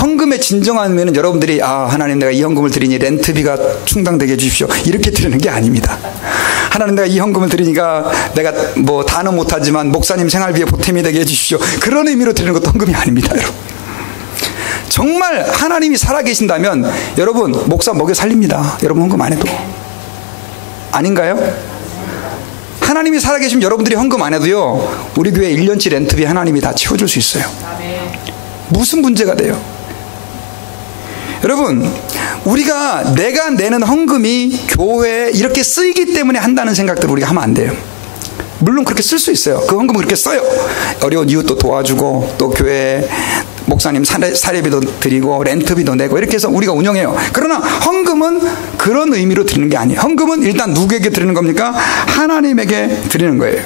헌금의 진정한 의미는 여러분들이 하나님 내가 이 헌금을 드리니 렌트비가 충당되게 해주십시오 이렇게 드리는 게 아닙니다. 하나님 내가 이 헌금을 드리니까 내가 뭐 다는 못하지만 목사님 생활비에 보탬이 되게 해주십시오 그런 의미로 드리는 것도 헌금이 아닙니다. 여러분 정말 하나님이 살아계신다면 여러분 목사 먹여 살립니다. 여러분 헌금 안 해도. 아닌가요? 하나님이 살아계시면 여러분들이 헌금 안 해도요 우리 교회 1년치 렌트비 하나님이 다 채워줄 수 있어요. 무슨 문제가 돼요? 여러분 내가 내는 헌금이 교회에 이렇게 쓰이기 때문에 한다는 생각들 우리가 하면 안 돼요. 물론 그렇게 쓸 수 있어요. 그 헌금을 그렇게 써요. 어려운 이웃도 도와주고 또 교회 목사님 사례비도 드리고 렌트비도 내고 이렇게 해서 우리가 운영해요. 그러나 헌금은 그런 의미로 드리는 게 아니에요. 헌금은 일단 누구에게 드리는 겁니까? 하나님에게 드리는 거예요.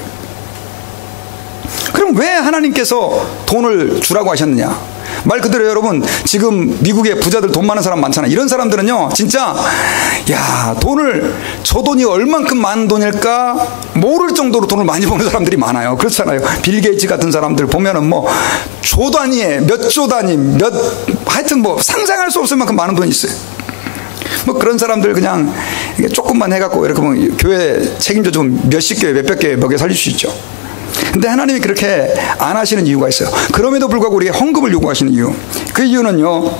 그럼 왜 하나님께서 돈을 주라고 하셨느냐? 말 그대로 여러분 지금 미국에 부자들 돈 많은 사람 많잖아요. 이런 사람들은요 진짜 저 돈이 얼만큼 많은 돈일까 모를 정도로 돈을 많이 버는 사람들이 많아요. 그렇잖아요. 빌 게이츠 같은 사람들 보면은 뭐 조 단위에 몇 조 단위 하여튼 뭐 상상할 수 없을 만큼 많은 돈이 있어요. 뭐 그런 사람들 그냥 조금만 해갖고 이렇게 보면 교회 책임져 좀 몇십 교회 몇백 교회 먹여 살릴 수 있죠. 근데 하나님이 그렇게 안 하시는 이유가 있어요. 그럼에도 불구하고 우리에게 헌금을 요구하시는 이유. 그 이유는요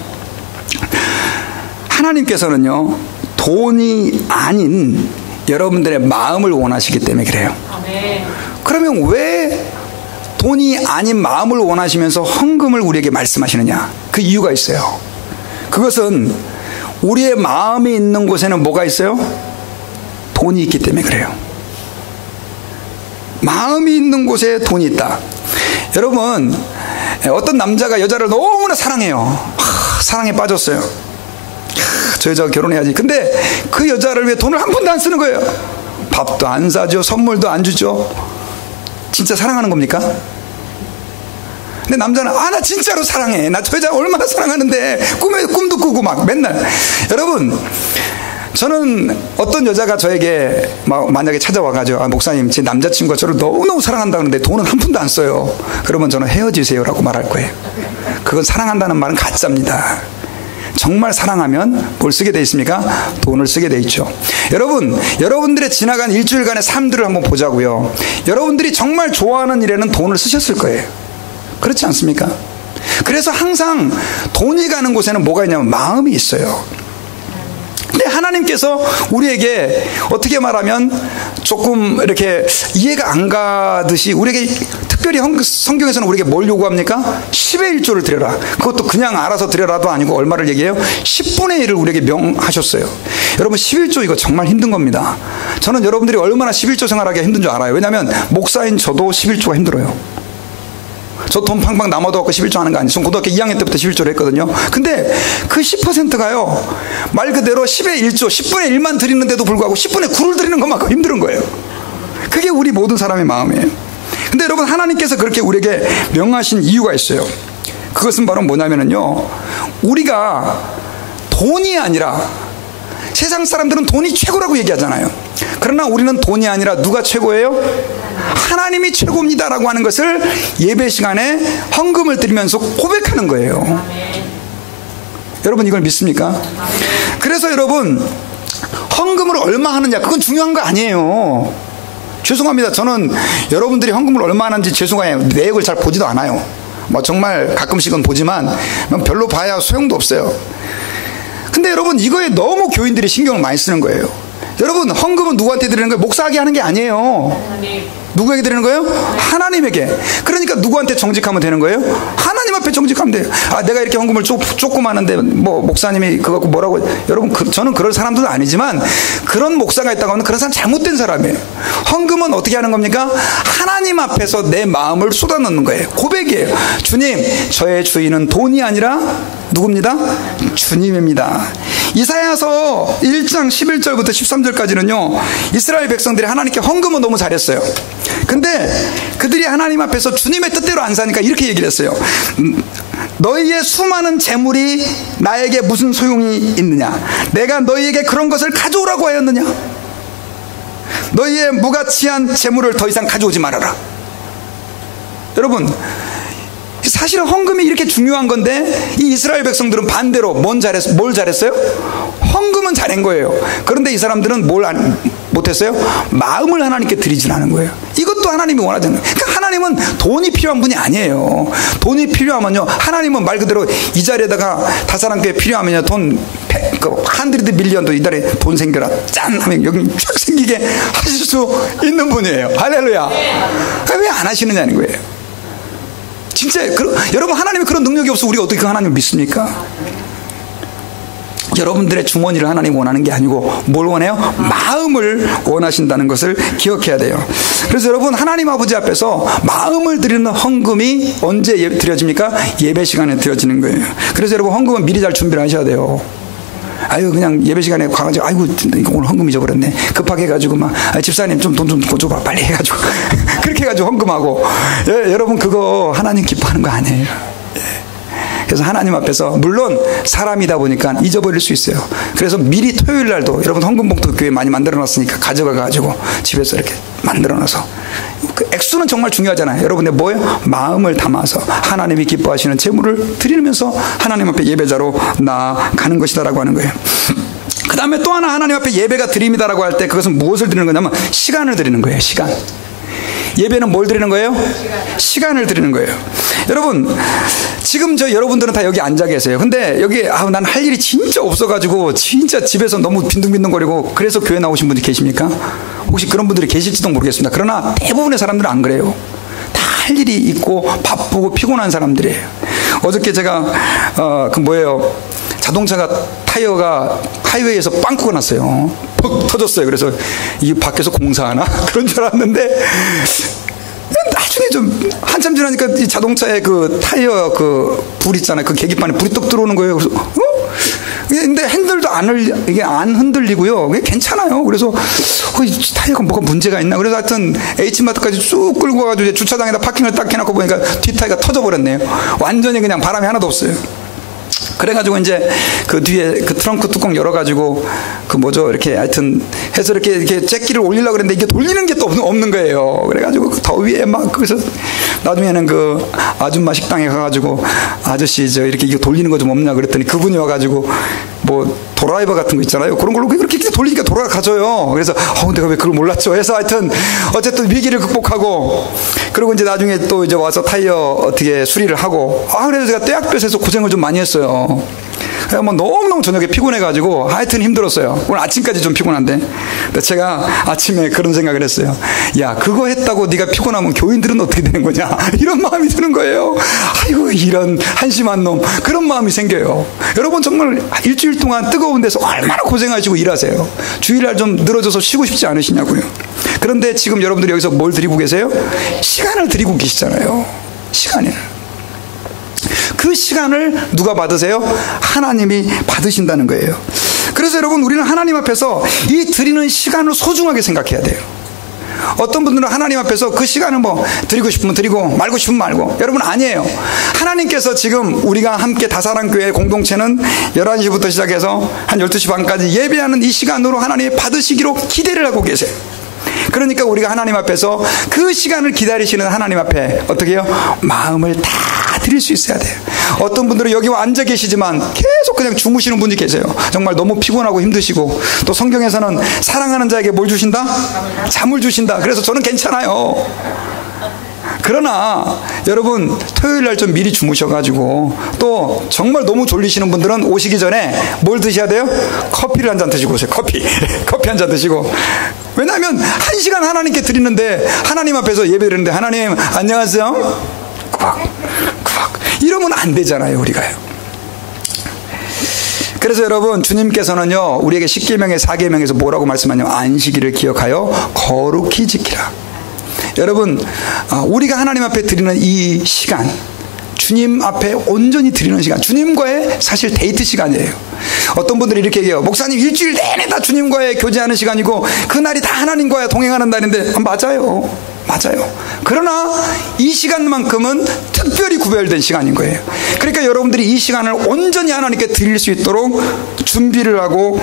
하나님께서는요 돈이 아닌 여러분들의 마음을 원하시기 때문에 그래요. 그러면 왜 돈이 아닌 마음을 원하시면서 헌금을 우리에게 말씀하시느냐? 그 이유가 있어요. 그것은 우리의 마음이 있는 곳에는 뭐가 있어요? 돈이 있기 때문에 그래요. 마음이 있는 곳에 돈이 있다. 여러분 어떤 남자가 여자를 너무나 사랑해요. 사랑에 빠졌어요. 저 여자가 결혼해야지. 근데 그 여자를 위해 돈을 한 푼도 안 쓰는 거예요. 밥도 안 사죠. 선물도 안 주죠. 진짜 사랑하는 겁니까? 근데 남자는 나 진짜로 사랑해. 나 저 여자 얼마나 사랑하는데 꿈도 꾸고 막 맨날. 여러분 저는 어떤 여자가 저에게 만약에 찾아와가지고 목사님 제 남자친구가 저를 너무너무 사랑한다는데 돈은 한 푼도 안 써요. 그러면 저는 헤어지세요라고 말할 거예요. 그건 사랑한다는 말은 가짜입니다. 정말 사랑하면 뭘 쓰게 돼 있습니까? 돈을 쓰게 돼 있죠. 여러분들의 지나간 일주일간의 삶들을 한번 보자고요. 여러분들이 정말 좋아하는 일에는 돈을 쓰셨을 거예요. 그렇지 않습니까? 그래서 항상 돈이 가는 곳에는 뭐가 있냐면 마음이 있어요. 근데 하나님께서 우리에게 어떻게 말하면 조금 이렇게 이해가 안 가듯이 우리에게 특별히 성경에서는 우리에게 뭘 요구합니까? 10의 1조를 드려라. 그것도 그냥 알아서 드려라도 아니고 얼마를 얘기해요? 10분의 1을 우리에게 명하셨어요. 여러분 11조 이거 정말 힘든 겁니다. 저는 여러분들이 얼마나 11조 생활하기가 힘든 줄 알아요. 왜냐하면 목사인 저도 11조가 힘들어요. 저 돈 팡팡 남아도 11조 하는 거 아니에요. 저는 고등학교 2학년 때부터 11조를 했거든요. 근데 그 10%가요 말 그대로 10의 1조 10분의 1만 드리는데도 불구하고 10분의 9를 드리는 것만큼 힘든 거예요. 그게 우리 모든 사람의 마음이에요. 근데 여러분 하나님께서 그렇게 우리에게 명하신 이유가 있어요. 그것은 바로 뭐냐면요 우리가 돈이 아니라 세상 사람들은 돈이 최고라고 얘기하잖아요. 그러나 우리는 돈이 아니라 누가 최고예요? 하나님이 최고입니다라고 하는 것을 예배 시간에 헌금을 드리면서 고백하는 거예요. 여러분 이걸 믿습니까? 그래서 여러분 헌금을 얼마 하느냐 그건 중요한 거 아니에요. 죄송합니다. 저는 여러분들이 헌금을 얼마 하는지 죄송해요. 내역을 잘 보지도 않아요. 뭐 정말 가끔씩은 보지만 별로 봐야 소용도 없어요. 근데 여러분 이거에 너무 교인들이 신경을 많이 쓰는 거예요. 여러분 헌금은 누구한테 드리는 거예요? 목사에게 하는 게 아니에요. 누구에게 드리는 거예요? 하나님에게. 그러니까 누구한테 정직하면 되는 거예요? 하나님 앞에 정직하면 돼요. 내가 이렇게 헌금을 조금 하는데 뭐 목사님이 그거 갖고 뭐라고. 여러분 저는 그럴 사람들은 아니지만 그런 목사가 있다고 하면 그런 사람 잘못된 사람이에요. 헌금은 어떻게 하는 겁니까? 하나님 앞에서 내 마음을 쏟아넣는 거예요. 고백이에요. 주님 저의 주인은 돈이 아니라 누굽니다? 주님입니다. 이사야서 1장 11절부터 13절까지는요 이스라엘 백성들이 하나님께 헌금은 너무 잘했어요. 근데 그들이 하나님 앞에서 주님의 뜻대로 안 사니까 이렇게 얘기를 했어요. 너희의 수많은 재물이 나에게 무슨 소용이 있느냐? 내가 너희에게 그런 것을 가져오라고 하였느냐? 너희의 무가치한 재물을 더 이상 가져오지 말아라. 여러분 사실은 헌금이 이렇게 중요한 건데 이 이스라엘 백성들은 반대로 뭘 잘했어요? 헌금은 잘한 거예요. 그런데 이 사람들은 뭘 못했어요? 마음을 하나님께 드리진 않은 거예요. 이것도 하나님이 원하잖아요. 그러니까 하나님은 돈이 필요한 분이 아니에요. 돈이 필요하면요, 하나님은 말 그대로 이 자리에다가 다사랑교회 필요하면요, 돈 100 밀리언도 이달에 돈 생겨라 짠 하면 여기 쫙 생기게 하실 수 있는 분이에요. 할렐루야. 왜 안 하시느냐는 거예요. 진짜 여러분, 하나님이 그런 능력이 없어 우리가 어떻게 그 하나님을 믿습니까? 여러분들의 주머니를 하나님 원하는 게 아니고 뭘 원해요? 마음을 원하신다는 것을 기억해야 돼요. 그래서 여러분, 하나님 아버지 앞에서 마음을 드리는 헌금이 언제 드려집니까? 예배 시간에 드려지는 거예요. 그래서 여러분, 헌금은 미리 잘 준비를 하셔야 돼요. 아유, 그냥 예배 시간에 가가지고, 아이고, 이거 오늘 헌금 잊어버렸네. 급하게 해가지고 막, 집사님 좀 돈 좀 줘봐. 빨리 해가지고. 그렇게 해가지고 헌금하고. 여러분, 그거 하나님 기뻐하는 거 아니에요. 그래서 하나님 앞에서, 물론 사람이다 보니까 잊어버릴 수 있어요. 그래서 미리 토요일 날도 여러분 헌금봉투 교회 많이 만들어 놨으니까 가져가가지고 집에서 이렇게 만들어 놔서, 그 액수는 정말 중요하잖아요. 여러분의 뭐예요? 마음을 담아서 하나님이 기뻐하시는 제물을 드리면서 하나님 앞에 예배자로 나아가는 것이다라고 하는 거예요. 그 다음에 또 하나, 하나님 앞에 예배가 드림이다라고 할 때 그것은 무엇을 드리는 거냐면 시간을 드리는 거예요. 시간. 예배는 뭘 드리는 거예요? 시간을 드리는 거예요. 여러분, 지금 여러분들은 다 여기 앉아 계세요. 근데 여기 난 할 일이 진짜 없어가지고 진짜 집에서 너무 빈둥빈둥거리고 그래서 교회 나오신 분들 계십니까? 혹시 그런 분들이 계실지도 모르겠습니다. 그러나 대부분의 사람들은 안 그래요. 다 할 일이 있고 바쁘고 피곤한 사람들이에요. 어저께 제가 자동차가 타이어가 하이웨이에서 빵꾸가 났어요. 퍽 터졌어요. 그래서 이 밖에서 공사하나? 그런 줄 알았는데 나중에 좀 한참 지나니까 이 자동차에 그 타이어 그 불 있잖아요. 그 계기판에 불이 떡 들어오는 거예요. 그래서 근데 핸들도 이게 안 흔들리고요. 그게 괜찮아요. 그래서 타이어가 뭐가 문제가 있나? 그래서 하여튼 H마트까지 쭉 끌고 가가지고 주차장에다 파킹을 딱 해놓고 보니까 뒷타이어가 터져버렸네요. 완전히 그냥 바람이 하나도 없어요. 그래가지고 이제 그 뒤에 그 트렁크 뚜껑 열어가지고 이렇게 하여튼 해서 이렇게 잭기를 올리려고 그랬는데 이게 돌리는 게 또 없는 거예요. 그래가지고 그 더위에 막, 그래서 나중에는 그 아줌마 식당에 가가지고 아저씨 이렇게 이거 돌리는 거 좀 없냐 그랬더니 그분이 와가지고 드라이버 같은 거 있잖아요. 그런 걸로 그렇게 돌리니까 돌아가져요. 그래서 내가 왜 그걸 몰랐죠 해서 하여튼 어쨌든 위기를 극복하고, 그리고 이제 나중에 또 이제 와서 타이어 어떻게 수리를 하고, 그래서 제가 떼약볕에서 고생을 좀 많이 했어요. 너무너무 저녁에 피곤해가지고 하여튼 힘들었어요. 오늘 아침까지 좀 피곤한데, 근데 제가 아침에 그런 생각을 했어요. 야, 그거 했다고 네가 피곤하면 교인들은 어떻게 되는 거냐, 이런 마음이 드는 거예요. 아이고, 이런 한심한 놈, 그런 마음이 생겨요. 여러분, 정말 일주일 동안 뜨거운 데서 얼마나 고생하시고 일하세요. 주일날 좀 늘어져서 쉬고 싶지 않으시냐고요. 그런데 지금 여러분들이 여기서 뭘 드리고 계세요? 시간을 드리고 계시잖아요. 시간을. 그 시간을 누가 받으세요? 하나님이 받으신다는 거예요. 그래서 여러분, 우리는 하나님 앞에서 이 드리는 시간을 소중하게 생각해야 돼요. 어떤 분들은 하나님 앞에서 그 시간을 드리고 싶으면 드리고 말고 싶으면 말고, 여러분 아니에요. 하나님께서 지금 우리가 함께 다사랑교회 공동체는 11시부터 시작해서 한 12시 반까지 예배하는 이 시간으로 하나님이 받으시기로 기대를 하고 계세요. 그러니까 우리가 하나님 앞에서 그 시간을 기다리시는 하나님 앞에 어떻게 해요? 마음을 다 드릴 수 있어야 돼요. 어떤 분들은 여기 와 앉아 계시지만 계속 그냥 주무시는 분이 계세요. 정말 너무 피곤하고 힘드시고, 또 성경에서는 사랑하는 자에게 뭘 주신다? 잠을 주신다. 그래서 저는 괜찮아요. 그러나 여러분, 토요일 날 좀 미리 주무셔가지고, 또 정말 너무 졸리시는 분들은 오시기 전에 뭘 드셔야 돼요? 커피를 한 잔 드시고 오세요. 커피 한 잔 드시고. 왜냐하면 1시간 하나님께 드리는데, 하나님 앞에서 예배 드리는데 하나님 안녕하세요 구박 이러면 안 되잖아요, 우리가요. 그래서 여러분, 주님께서는요 우리에게 10계명의 4계명에서 뭐라고 말씀하냐면 안식일을 기억하여 거룩히 지키라. 여러분, 우리가 하나님 앞에 드리는 이 시간, 주님 앞에 온전히 드리는 시간, 주님과의 사실 데이트 시간이에요. 어떤 분들이 이렇게 얘기해요. 목사님, 일주일 내내 다 주님과의 교제하는 시간이고 그날이 다 하나님과의 동행하는 날인데, 맞아요. 그러나 이 시간만큼은 특별히 구별된 시간인 거예요. 그러니까 여러분들이 이 시간을 온전히 하나님께 드릴 수 있도록 준비를 하고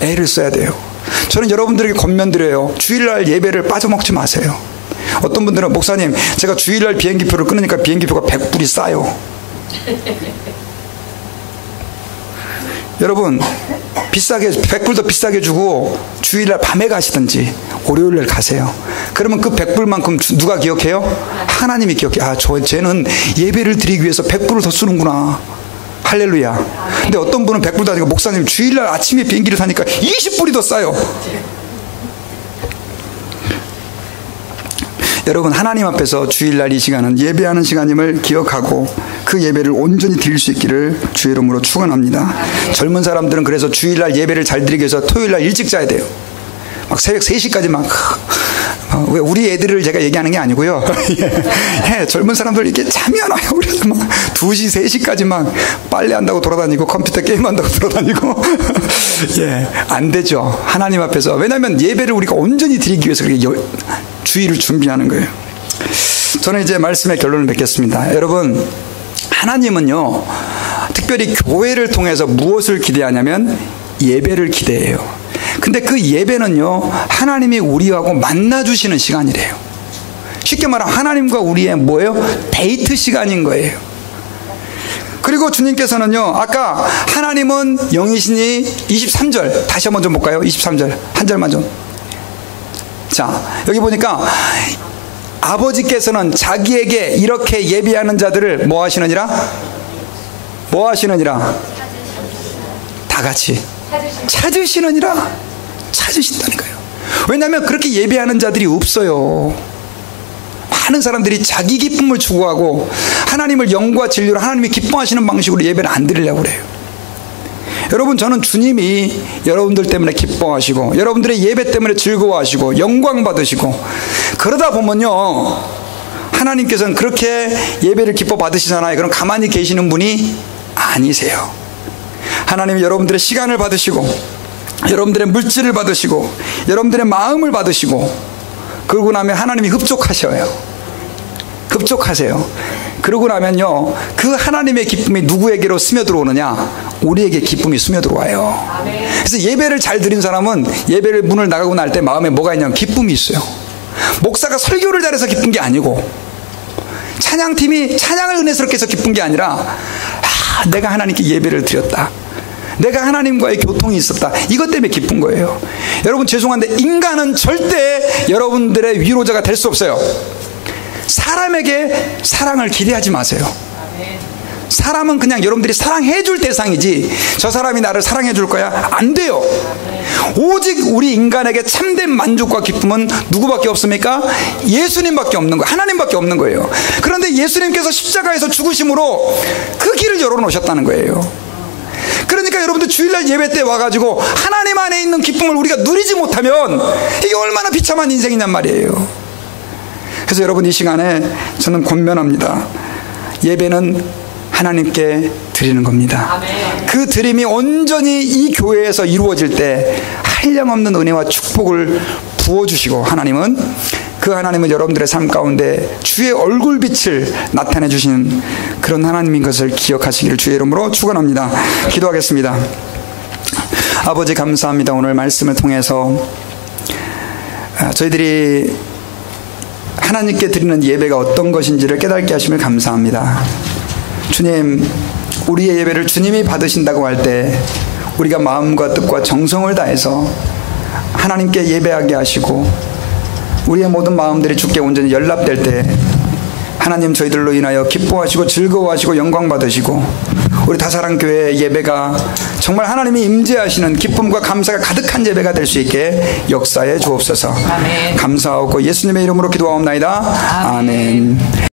애를 써야 돼요. 저는 여러분들에게 권면드려요. 주일날 예배를 빠져먹지 마세요. 어떤 분들은 목사님 제가 주일날 비행기표를 끊으니까 비행기표가 100불이 싸요. 여러분 비싸게 100불 더 비싸게 주고 주일날 밤에 가시든지 월요일날 가세요. 그러면 그 100불만큼 누가 기억해요? 하나님이 기억해요. 아, 쟤는 예배를 드리기 위해서 100불을 더 쓰는구나. 할렐루야. 근데 어떤 분은 100불도 아니고 목사님 주일날 아침에 비행기를 타니까 20불이 더 싸요. 여러분 하나님 앞에서 주일날 이 시간은 예배하는 시간임을 기억하고 그 예배를 온전히 드릴 수 있기를 주의 이름으로 축원합니다. 젊은 사람들은 그래서 주일날 예배를 잘 드리기 위해서 토요일날 일찍 자야 돼요. 막 새벽 3시까지 막 우리 애들을 제가 얘기하는 게 아니고요. 예, 젊은 사람들 이렇게 잠이 안 와요. 우리도 막 2시 3시까지 막 빨래한다고 돌아다니고 컴퓨터 게임한다고 돌아다니고 예, 안 되죠. 하나님 앞에서. 왜냐하면 예배를 우리가 온전히 드리기 위해서 그렇게 주일을 준비하는 거예요. 저는 이제 말씀의 결론을 맺겠습니다. 여러분 하나님은요 특별히 교회를 통해서 무엇을 기대하냐면 예배를 기대해요. 근데 그 예배는요 하나님이 우리하고 만나주시는 시간이래요. 쉽게 말하면 하나님과 우리의 뭐예요? 데이트 시간인 거예요. 그리고 주님께서는요 아까 하나님은 영이시니 23절 다시 한번 좀 볼까요? 23절 한 절만 좀. 자 여기 보니까 아버지께서는 자기에게 이렇게 예배하는 자들을 뭐 하시느니라? 뭐 하시느니라? 다 같이 찾으시느니라. 찾으신다니까요. 왜냐하면 그렇게 예배하는 자들이 없어요. 많은 사람들이 자기 기쁨을 추구하고 하나님을 영과 진리로 하나님이 기뻐하시는 방식으로 예배를 안 드리려고 그래요. 여러분 저는 주님이 여러분들 때문에 기뻐하시고 여러분들의 예배 때문에 즐거워하시고 영광 받으시고 그러다 보면요 하나님께서는 그렇게 예배를 기뻐 받으시잖아요. 그럼 가만히 계시는 분이 아니세요. 하나님이 여러분들의 시간을 받으시고 여러분들의 물질을 받으시고 여러분들의 마음을 받으시고 그러고 나면 하나님이 흡족하셔요. 흡족하세요. 그러고 나면요 그 하나님의 기쁨이 누구에게로 스며들어오느냐? 우리에게 기쁨이 스며들어와요. 그래서 예배를 잘 드린 사람은 예배를 문을 나가고 날 때 마음에 뭐가 있냐면 기쁨이 있어요. 목사가 설교를 잘해서 기쁜 게 아니고 찬양팀이 찬양을 은혜스럽게 해서 기쁜 게 아니라 내가 하나님께 예배를 드렸다. 내가 하나님과의 교통이 있었다. 이것 때문에 기쁜 거예요. 여러분 죄송한데 인간은 절대 여러분들의 위로자가 될 수 없어요. 사람에게 사랑을 기대하지 마세요. 사람은 그냥 여러분들이 사랑해 줄 대상이지 저 사람이 나를 사랑해 줄 거야? 안 돼요. 오직 우리 인간에게 참된 만족과 기쁨은 누구밖에 없습니까? 예수님밖에 없는 거예요. 하나님밖에 없는 거예요. 그런데 예수님께서 십자가에서 죽으심으로 그 길을 열어놓으셨다는 거예요. 그러니까 여러분들 주일날 예배 때 와가지고 하나님 안에 있는 기쁨을 우리가 누리지 못하면 이게 얼마나 비참한 인생이냔 말이에요. 그래서 여러분 이 시간에 저는 권면합니다. 예배는 하나님께 드리는 겁니다. 아멘. 그 드림이 온전히 이 교회에서 이루어질 때 한량없는 은혜와 축복을 부어주시고 하나님은 여러분들의 삶 가운데 주의 얼굴빛을 나타내 주신 그런 하나님인 것을 기억하시기를 주의 이름으로 축원합니다. 기도하겠습니다. 아버지 감사합니다. 오늘 말씀을 통해서 저희들이 하나님께 드리는 예배가 어떤 것인지를 깨닫게 하심을 감사합니다. 주님, 우리의 예배를 주님이 받으신다고 할 때 우리가 마음과 뜻과 정성을 다해서 하나님께 예배하게 하시고 우리의 모든 마음들이 주께 온전히 연락될 때 하나님 저희들로 인하여 기뻐하시고 즐거워하시고 영광 받으시고 우리 다사랑교회 예배가 정말 하나님이 임재하시는 기쁨과 감사가 가득한 예배가 될 수 있게 역사해 주옵소서. 아멘. 감사하고 예수님의 이름으로 기도하옵나이다. 아멘. 아멘.